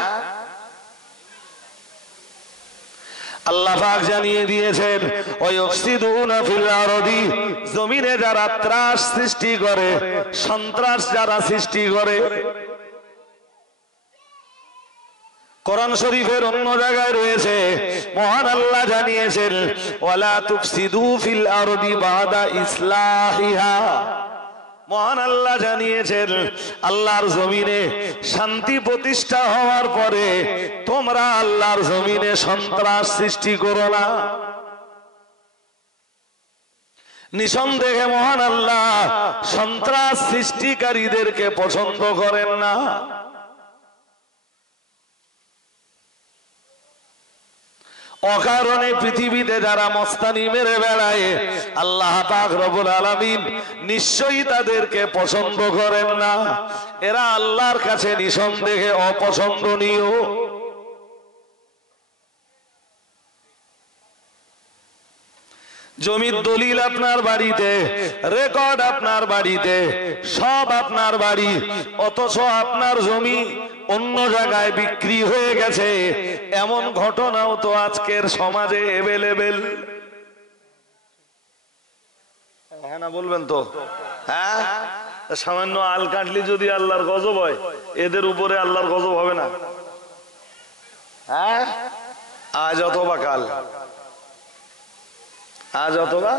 আল্লাহ পাক জানিয়ে দিয়েছেন ওয়ায়ুফসিদুনা ফিল আরদি, জমিনে যারা ত্রাস সৃষ্টি করে, সন্ত্রাস যারা সৃষ্টি করে। কোরআন শরীফের অন্য জায়গায় রয়েছে মহান আল্লাহ জানিয়েছেন ওয়ালা তুফসিদু ফিল আরদি বাদা ইসলাহিহা, মহান আল্লাহ জানিয়েছেন আল্লাহর জমিনে শান্তি প্রতিষ্ঠা হওয়ার পরে তোমরা আল্লাহর জমিনে সন্ত্রাস সৃষ্টি করো না। নিঃসন্দেহে মহান আল্লাহ সন্ত্রাস সৃষ্টিকারীদেরকে পছন্দ করেন না। অকারণে পৃথিবীতে যারা মস্তানি মেরে বেড়ায় আল্লাহ পাক রব্বুল আলামিন নিশ্চয়ই তাদেরকে পছন্দ করেন না। এরা আল্লাহর কাছে নিঃসন্দেহে অপছন্দনীয়। জমির দলিল আপনার বাড়িতে, রেকর্ড আপনার বাড়িতে, সব আপনার বাড়ি, অথচ আপনার জমি অন্য জায়গায় বিক্রি হয়ে গেছে, এমন ঘটনাও তো আজকের সমাজে এভেলেবেল। হ্যাঁ না বলবেন তো? হ্যাঁ, সামান্য আল কাটলি যদি আল্লাহর গজব হয়, এদের উপরে আল্লাহর গজব হবে না? হ্যাঁ, আজ অথবা কাল, আজ অথবা,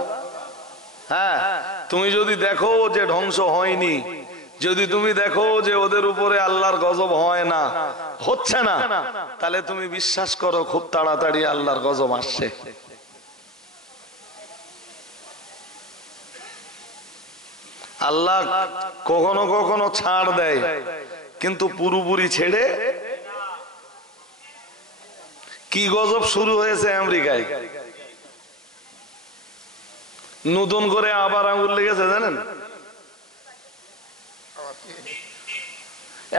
হ্যাঁ, তুমি যদি দেখো যে ধ্বংস হয়নি, যদি তুমি দেখো যে ওদের উপরে আল্লাহর গজব হয় না, হচ্ছে না, তাহলে তুমি বিশ্বাস করো খুব তাড়াতাড়ি আল্লাহর গজব আসছে। আল্লাহ কখনো কখনো ছাড় দেয়, কিন্তু পুরোপুরি ছেড়ে। কি গজব শুরু হয়েছে আমেরিকায়, নতুন করে আবার আঙুল লেগেছে জানেন?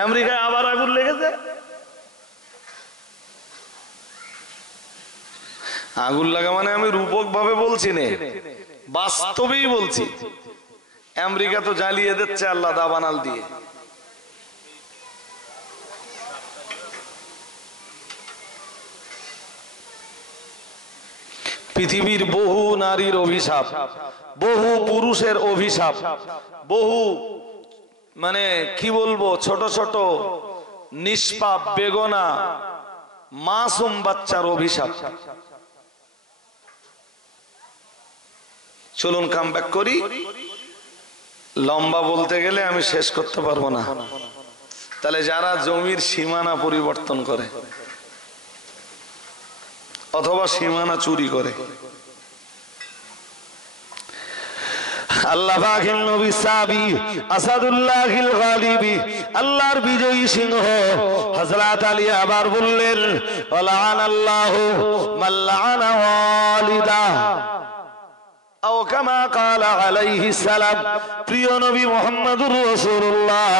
আমেরিকায় আবার আগুন লেগেছে। আগুন লাগা মানে আমি রূপক ভাবে বলছি না, বাস্তবেই বলছি। আমেরিকা তো জ্বালিয়ে দিচ্ছে আল্লাহ দাবানাল দিয়ে। পৃথিবীর বহু নারীর অভিশাপ, বহু পুরুষের অভিশাপ, বহু মানে কি বলবো, ছোট ছোট নিষ্পাপ বেগনা মাসুম বাচ্চার অভিশাপ। চলুন কাম ব্যাক করি, লম্বা বলতে গেলে আমি শেষ করতে পারবো না। তাহলে যারা জমির সীমানা পরিবর্তন করে অথবা সীমানা চুরি করে, আল্লাহ পাকের নবী সাহাবী আসাদুল্লাহিল গালিবী, আল্লাহর বিজয়ী সিংহ হযরত আলী আবার বললেন, ওয়ালানাল্লাহু মাল্লানা ওয়ালিদা আও কামা ক্বালা আলাইহিস সালাম। প্রিয় নবী মুহাম্মদুর রাসূলুল্লাহ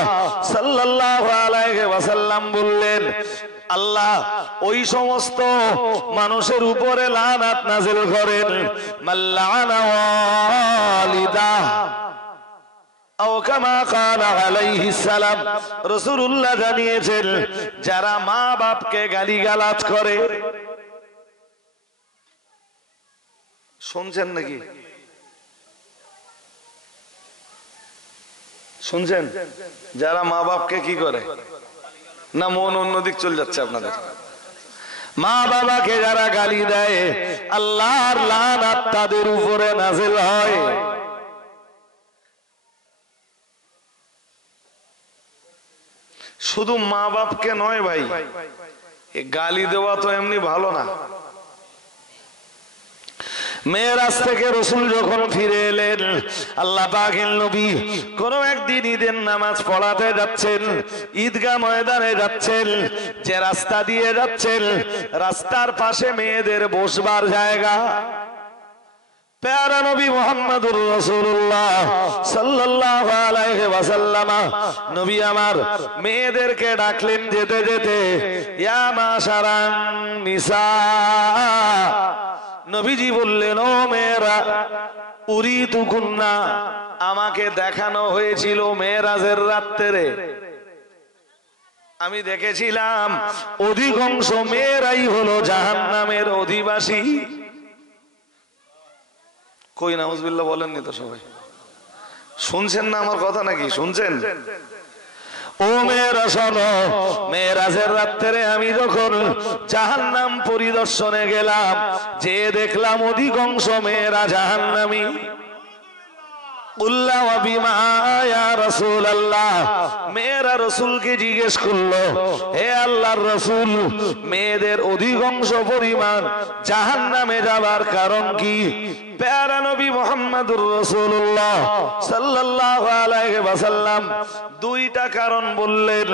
সাল্লাল্লাহু আলাইহি ওয়াসাল্লাম বললেন, আল্লাহ ওই সমস্ত মানুষের উপরে লানাত নাযিল করেন, মাল্লানা ওয়ালিদা আও কামা ক্বালা আলাইহিস সালাম। রাসূলুল্লাহ জানিয়েছেন, যারা মা বাপকে গালিগালাজ করে। শুনছেন নাকি? শুনছেন? যারা মা বাপকে কি করে, না মন অন্যদিক চলে যাচ্ছে আপনাদের? মা বাবাকে যারা গালি দেয়, আল্লাহর লানাত তাদের উপরে নাযিল হয়। শুধু মা বাপকে নয় ভাই, গালি দেওয়া তো এমনি ভালো না। মেরাজ থেকে রাসূল যখন ফিরে এলেন, আল্লাহ পাকের নবী কোন একদিন ঈদের নামাজ পড়াতে যাচ্ছেন, ঈদগাহ ময়দানে যাচ্ছেন, যে রাস্তা দিয়ে যাচ্ছেন রাস্তার পাশে মেয়েদের বসবার জায়গা। প্যারা নবী মুহাম্মদুর রাসূলুল্লাহ সাল্লাল্লাহু আলাইহি ওয়াসাল্লাম নবী আমার মেয়েদেরকে ডাকলেন যেতে যেতে, ইয়া মাশারান নিসা। নবীজি বললেন, ও মেয়েরা, উরিতুকুন্না, আমাকে দেখানো হয়েছিল মেরাজের রাত্রে। আমি দেখেছিলাম অধিকাংশ মেয়েরাই হলো জাহান্নামের অধিবাসী। কই নাউজুবিল্লাহ বলেননি তো সবাই? শুনছেন না আমার কথা নাকি? শুনছেন? ও মেয়েরা শোনো, মেরাজের রাত্রে আমি যখন জাহান্নাম পরিদর্শনে গেলাম, যে দেখলাম অধিকাংশ মেয়েরা জাহান্নামী। উল্লাহ বিমা ইয়া রাসূলুল্লাহ, মেয়েরা রাসূলকে জিজ্ঞেস করলো, হে আল্লাহর রাসূল, মেয়েদের অধিকাংশ পরিমাণ জাহান্নামে যাবার কারণ কি? প্যারা নবী মুহাম্মদুর রাসূলুল্লাহ সাল্লাল্লাহু আলাইহি ওয়াসাল্লাম দুইটা কারণ বললেন।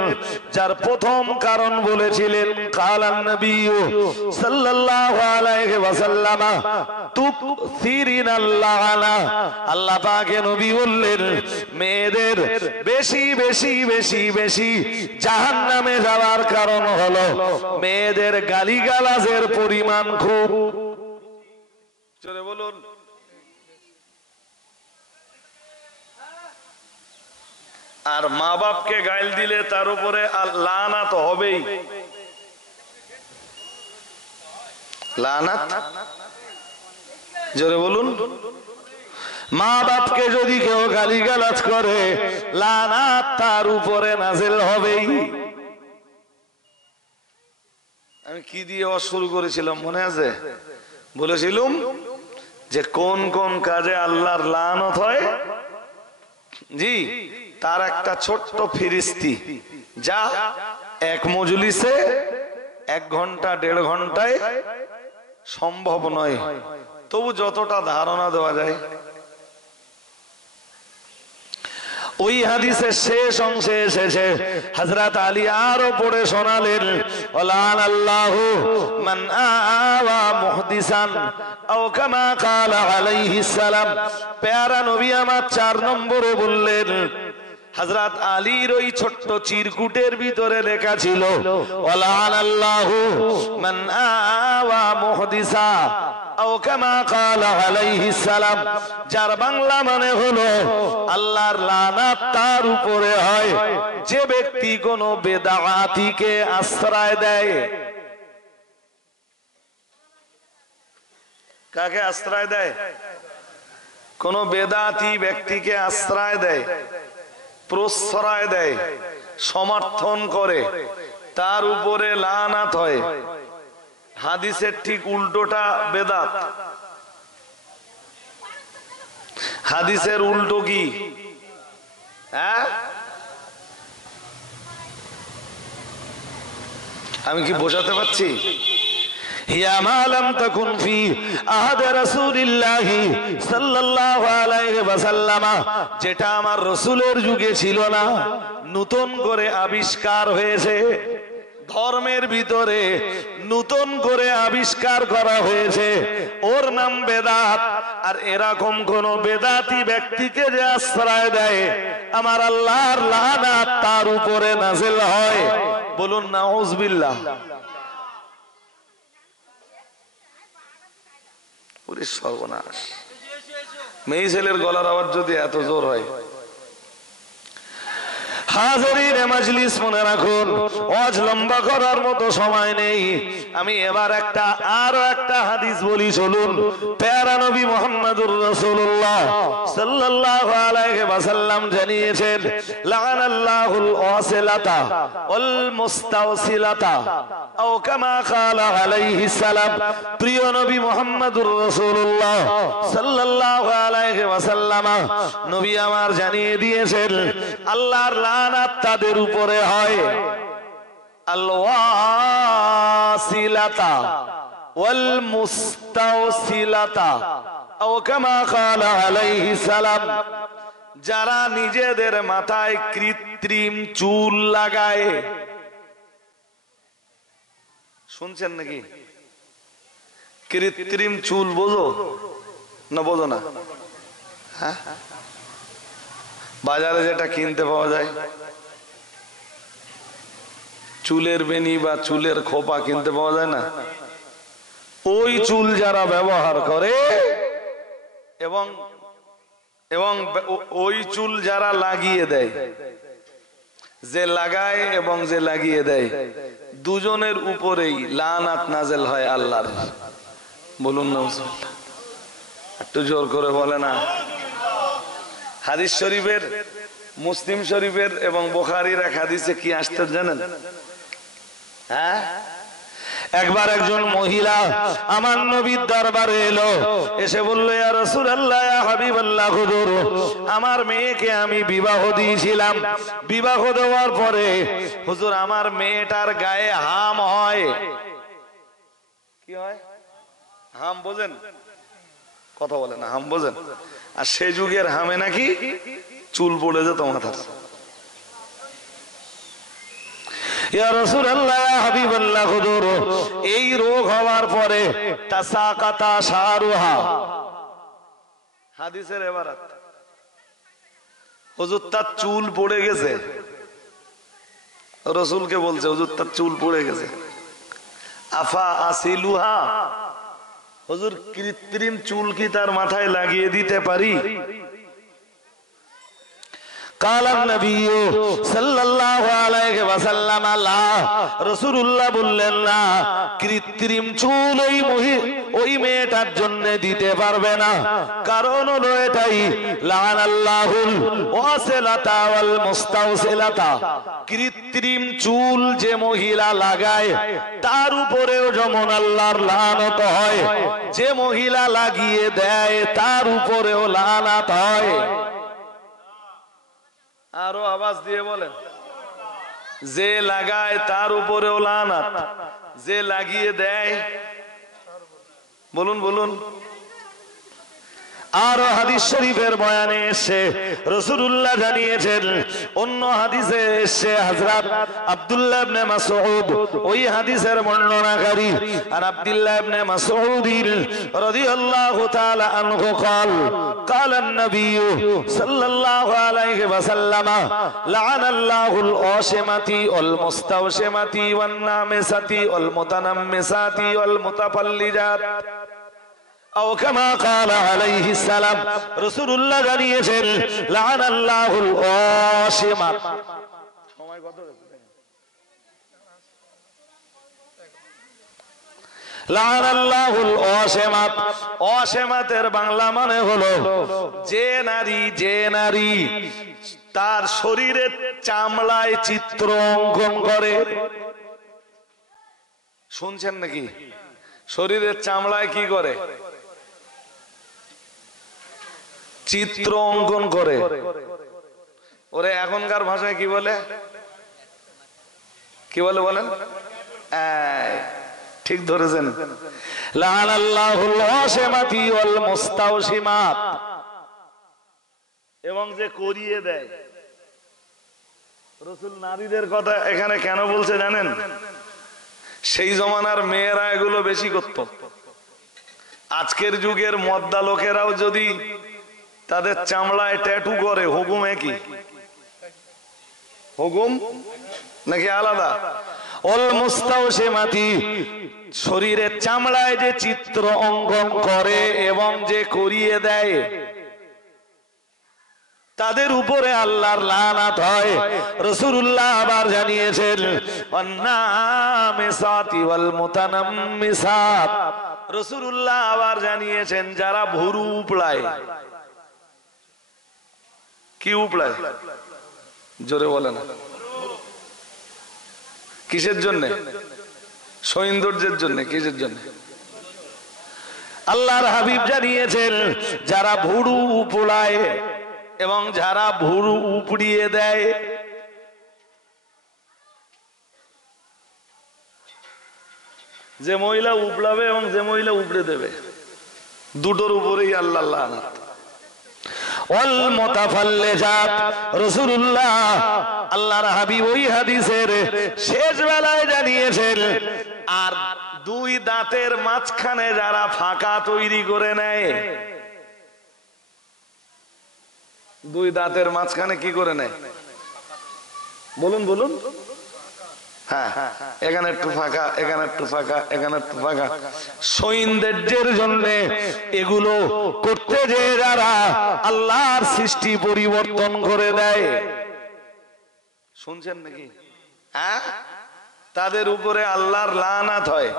যার প্রথম কারণ বলেছিলেন, কালান নবী সাল্লাল্লাহু আলাইহি ওয়াসাল্লাম তুকসিরিনাল লাআনা, আল্লাহ পাকের নবী বললেন মেয়েদের বেশি বেশি বেশি বেশি জাহান্নামে যাওয়ার কারণ হলো মেয়েদের গালিগালাজের পরিমাণ খুব। জোরে বলুন। আর মা বাপকে গাইল দিলে তার উপরে লানাত হবেই। লানাত, জোরে বলুন। মা বাপকে যদি কেউ গালিগালাজ করে, লানাত তার উপরে নাযিল হবেই। আমি কি দিয়ে ওয়াজ শুরু করেছিলাম মনে আছে? বলেছিলাম যে কোন কোন কাজে আল্লাহর লানত হয়, জি তার একটা ছোট্ট ফিরিস্তি যা এক মজলিসে 1 ঘন্টা 1.5 ঘন্টায় সম্ভব নয়, তবু যতটা ধারণা দেওয়া যায়। ওই হাদিসের শেষ অংশে এসেছে হযরত আলী আরো পড়ে শোনালেন, ওয়ালান আল্লাহু মান আওয়া মুহদিসান আও কামা ক্বালা আলাইহিস সালাম। প্যারা নবী আমার 4 নম্বরে বললেন, হযরত আলীর ওই ছোট্ট চিরকুটের ভিতরে লেখা ছিল ওয়ালান আল্লাহু মান আওয়া মুহদিসা আও কামা ক্বালা আলাইহিস সালাম, যার বাংলা মানে হলো আল্লাহর লানাত তার উপরে হয় যে ব্যক্তি কোন বেদাতিকে আশ্রয় দেয়। কাকে আশ্রয় দেয়? কোন বেদাতি ব্যক্তিকে আশ্রয় দেয়, প্রশ্রয় দেয়, সমর্থন করে, তার উপরে লানাত হয়। হাদিসের ঠিক উল্টোটা বেদাত। হাদিসের উল্টো কি? হ্যাঁ, আমি কি বোঝাতে পারছি? হিয়া মা লাম তাকুন ফি আহাদ রাসূলিল্লাহি সাল্লাল্লাহু আলাইহি ওয়াসাল্লাম, যেটা আমার রাসূলের যুগে ছিল না, নতুন করে আবিষ্কার হয়েছে। ধর্মের ভিতরে নতুন করে আবিষ্কার করা হয়েছে, ওর নাম বেদাত। আর এরকম কোন বেদাতি ব্যক্তিকে যে আশ্রয় দেয়, আমার আল্লাহর লানাত তার উপরে নাযিল হয়। বলুন নাউযুবিল্লাহ। ওরে সর্বনাশ, মেয়ে ছেলের গলার আওয়াজ যদি এত জোর হয়। হাজিরিনে মাজলিস, মনে রাখুন ওয়াজ লম্বা করার মতো সময় নেই। আমি এবার আরো একটা হাদিস বলি, চলুন। প্যারা নবী মুহাম্মদুর রাসূলুল্লাহ সাল্লাল্লাহু আলাইহি ওয়াসাল্লাম জানিয়েছেন, লাআনাল্লাহুল ওয়াসিলাতা ওয়াল মুস্তাওসিলাতা আও কামা ক্বালা আলাইহিস সালাম। প্রিয় নবী মুহাম্মদুর রাসূলুল্লাহ সাল্লাল্লাহু আলাইহি ওয়াসাল্লাম নবী আমার জানিয়ে দিয়েছেন, আল্লাহর লানাত তাদের উপরে হয়। আল ওয়াসিলাতা ওয়াল মুস্তাওসিলাতা আও কামা ক্বালা আলাইহিস সালাম, যারা নিজেদের মাথায় কৃত্রিম চুল লাগায়। শুনছেন নাকি? কৃত্রিম চুল বোঝো না? বোঝো না? হ্যাঁ, বাজারে যেটা কিনতে পাওয়া যায়, চুলের বেনি বা চুলের খোপা কিনতে পাওয়া যায় না? ওই চুল যারা ব্যবহার করে এবং এবং ওই চুল যারা লাগিয়ে দেয়, যে লাগায় এবং যে লাগিয়ে দেয়, দুজনের উপরেই লানাত নাযিল হয় আল্লাহর। বলুন নাউযুবিল্লাহ। একটু জোর করে বলে না। হাদিস শরীফের, মুসলিম শরীফের এবং বুখারীর এক হাদিসে কি আসতে জানেন? হ্যাঁ, একবার একজন মহিলা আমার নবীর দরবারে এলো, এসে বলল, ইয়া রাসূলুল্লাহ, ইয়া হাবিবাল্লাহ, হুজুর, আমার মেয়েকে আমি বিবাহ দিয়েছিলাম। বিবাহ দেওয়ার পরে হুজুর আমার মেয়েটার গায়ে হাম হয়। কি হয়? হাম বোঝেন? কথা বলে না, হাম বোঝেন? আর সে যুগের হামে নাকি চুল পড়ে যেত মাথার। ইয়া রাসূলুল্লাহ, ইয়া হাবিবাল্লাহ, হুজুর, এই রোগ হওয়ার পরে তাসাকাতা শারুহা। হাদিসের ইবারত, হুজুর তার চুল পড়ে গেছে। রাসূলকে বলছে, হুজুর তার চুল পড়ে গেছে। আফা আসিলুহা, হুজুর কৃত্রিম চুল কি তার মাথায় লাগিয়ে দিতে পারি? কালান নবী সাল্লাল্লাহু আলাইহি ওয়াসাল্লাম আল্লাহ রাসূলুল্লাহ বললেন না, কৃত্রিম চুল ওই মেয়েটার জন্য দিতে পারবে না। কারণ হলো এটাই, লানাল্লাহুল ওয়াসিলাতা ওয়াল মুস্তাওসিলাতা, কৃত্রিম চুল যে মহিলা লাগায় তার উপরেও যেমন আল্লাহর লানত হয়, যে মহিলা লাগিয়ে দেয় তার উপরেও লানত হয়। আরো আওয়াজ দিয়ে বলেন, যে লাগায় তার উপরেও লানত, যে লাগিয়ে দেয়, বলুন বলুন। আর হাদিস শরীফের বয়ানে এসে রাসূলুল্লাহ জানিয়েছেন, অন্য হাদিসে এসে হযরত আব্দুল্লাহ ইবনে মাসউদ ওই হাদিসের বর্ণনাকারী, আর আব্দুল্লাহ ইবনে মাসউদ রাদিয়াল্লাহু তাআলা আনহু قال قال النبي صلى الله عليه وسلم لعن الله الواشمة والمستوشمة والنامسة والمتنمسات والمتفلجات أو كما قال عليه السلام। رسول الله জানিয়েছেন, لعن الله الواشمة। لعن الله الواشمة। ওয়াশিমাতের বাংলা মানে হলো যে নারী তার শরীরের চামড়ায় চিত্র অঙ্কন করে। শুনছেন নাকি? শরীরের চামড়ায় কি করে? চিত্র অঙ্কন করে। ওরে এখনকার ভাষায় কি বলে? কি বলে বলেন? ঠিক ধরেছেন। লানাল্লাহুল ওয়াশিমাতি ওয়াল মুস্তাওশিমাত, এবং যে করিয়ে দেয়। রাসূল নারীদের কথা এখানে কেন বলছে জানেন? সেই জমানার মেয়েরা এগুলো বেশি করত। আজকের যুগের মদ্দা লোকেরাও যদি তাদের চামড়ায় ট্যাটু করে, হুকুম একই? হুকুম নাকি আলাদা? অল মুস্তাওশিমাতি, শরীরের চামড়ায় যে চিত্র অঙ্কন করে এবং যে করিয়ে দেয় তাদের উপরে আল্লাহর লানত হয়। রাসূলুল্লাহ আবার জানিয়েছেন, ওয়ান্নামিসাতি ওয়াল মুতানাম্মিসাত, রাসূলুল্লাহ আবার জানিয়েছেন যারা ভুরু উপড়ায়। কি উপড়ায়? জোরে বলেন। কিসের জন্য? সৌন্দর্যের জন্য। কিসের জন্য? আল্লাহর হাবিব জানিয়েছেন, যারা ভুরু উপড়ায় এবং যারা ভুরু উপড়িয়ে দেয়, যে মহিলা উপড়াবে এবং যে মহিলা উপড়ে দেবে, দুটোর উপরেই আল্লাহ লানত। ওয়াল মুতাফাল্লিজাত, রাসূলুল্লাহ আল্লাহর হাবিব ওই হাদিসের শেষ বেলায় জানিয়েছেন, আর দুই দাঁতের মাঝখানে যারা ফাঁকা তৈরি করে নেয়, দুই দাঁতের মাঝখানে কি করে নেয়? বলুন বলুন। হ্যাঁ, এখানে একটু ফাঁকা, এখানে একটু ফাঁকা, এখানে একটু ফাঁকা, সৌন্দর্যের জন্য এগুলো করতে যে যারা আল্লাহর সৃষ্টি পরিবর্তন করে দেয়, শুনছেন নাকি? হ্যাঁ, তাদের উপরে আল্লাহর লানত হয়।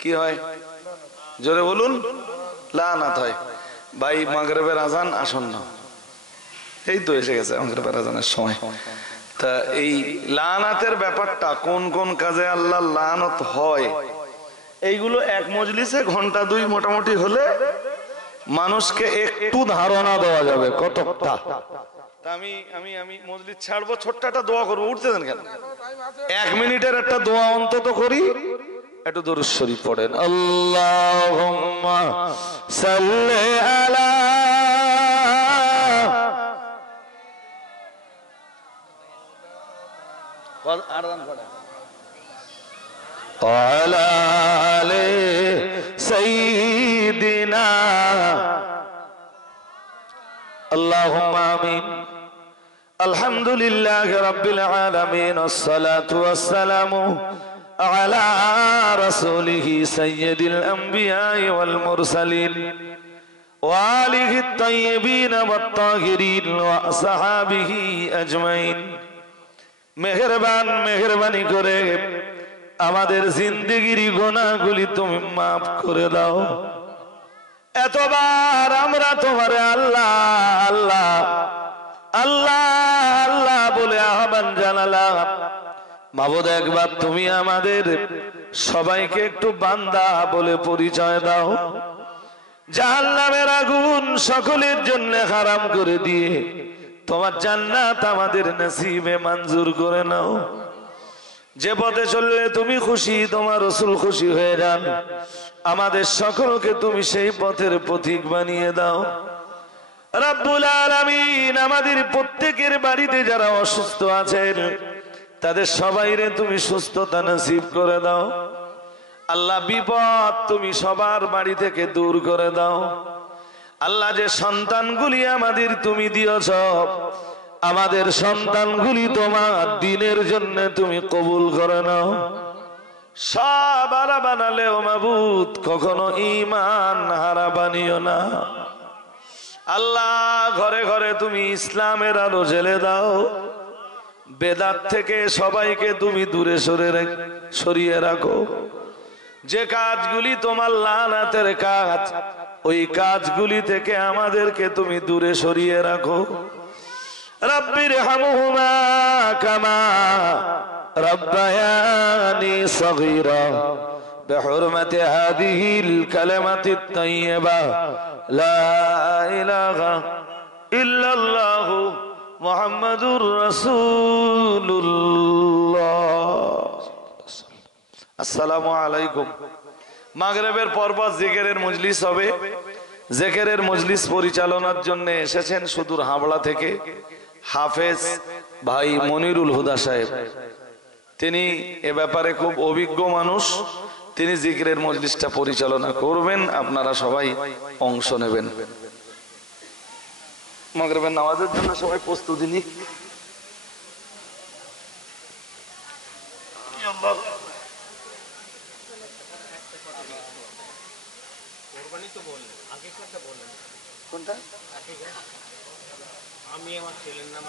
কি হয়? জোরে বলুন। লানত হয়। ভাই, মাগরিবের আজান আসন্ন, এই তো এসে গেছে মাগরিবের আজানের সময়। তা এই লানাতের ব্যাপারটা, কোন কোন কাজে আল্লাহর লানত হয়, এইগুলো এক মজলিসে ঘন্টা দুই মোটামুটি হলে মানুষকে একটু ধারণা দেওয়া যাবে কতটা। আমি আমি আমি মজলিস ছাড়বো, ছোট্ট একটা দোয়া করবো। উঠতে দেন কেন? 1 মিনিটের একটা দোয়া অন্তত করি। একটু দরুদ শরীফ পড়েন। আল্লাহুম্মা সাল্লি আলা ওয়ালা আলি সাইয়্যিদিনা, আল্লাহুম্মা আমিন। আলহামদুলিল্লাহি রাব্বিল আলামিন, ওয়াসসালাতু ওয়াসসালামু আলা রাসূলিহি সাইয়্যিদিল আম্বিয়া ওয়াল মুরসালিন وآله الطيبين والطاهرين وأصحابه أجمعين মেহেরবানি করে আমাদের জিন্দেগির গুনাহগুলি তুমি মাফ করে দাও। এতবার আমরা তোমারে আল্লাহ আল্লাহ আল্লাহ আল্লাহ বলে আহ্বান জানালাম। মাবুদ, একবার তুমি আমাদের সবাইকে একটু বান্দা বলে পরিচয় দাও। জাহান্নামের আগুন সকলের জন্য হারাম করে দিয়ে তোমার জান্নাত আমাদের নসিবে মঞ্জুর করে নাও। যে পথে চললে তুমি খুশি, তোমার রাসূল খুশি হয়ে যান, আমাদের সকলকে তুমি সেই পথের পথিক বানিয়ে দাও। রব্বুল আলামিন, আমাদের প্রত্যেকের বাড়িতে যারা অসুস্থ আছেন তাদের সবাইরে তুমি সুস্থতা নসিব করে দাও। আল্লাহ, বিপদ তুমি সবার বাড়ি থেকে দূর করে দাও। আল্লাহ, যে সন্তানগুলি আমাদের তুমি দিয়েছ, আমাদের সন্তানগুলি তোমার দ্বীনের জন্য তুমি কবুল করে নাও। সব আলা বানালেও মাবুদ কখনো ঈমান হারা বানিও না। আল্লাহ, ঘরে ঘরে তুমি ইসলামের আলো জ্বেলে দাও। বেদাত থেকে সবাইকে তুমি দূরে সরিয়ে রাখো। যে কাজগুলি তোমার লানাতের কাজ, ওই কাজগুলি থেকে আমাদেরকে তুমি দূরে সরিয়ে রাখো। রব্বির হামহুমা কামা রব্বায়ানি সগীরা বিহুরমাতি হাযিহিল কালিমাতিত তাইয়্যিবা লা ইলাহা ইল্লাল্লাহু মুহাম্মাদুর রাসূলুল্লাহ। আসসালামু আলাইকুম। মাগরিবের পর জিকিরের মজলিস হবে। জিকিরের মজলিস পরিচালনার জন্য এসেছেন সুদূর হাবড়া থেকে হাফেজ ভাই মনিরুল হুদা সাহেব। তিনি এ ব্যাপারে খুব অভিজ্ঞ মানুষ। তিনি জিকিরের মজলিসটা পরিচালনা করবেন, আপনারা সবাই অংশ নেবেন। মাগরিবের নামাজের জন্য সবাই প্রস্তুতি নিন। কোনটা? আমি আমার ছেলের নাম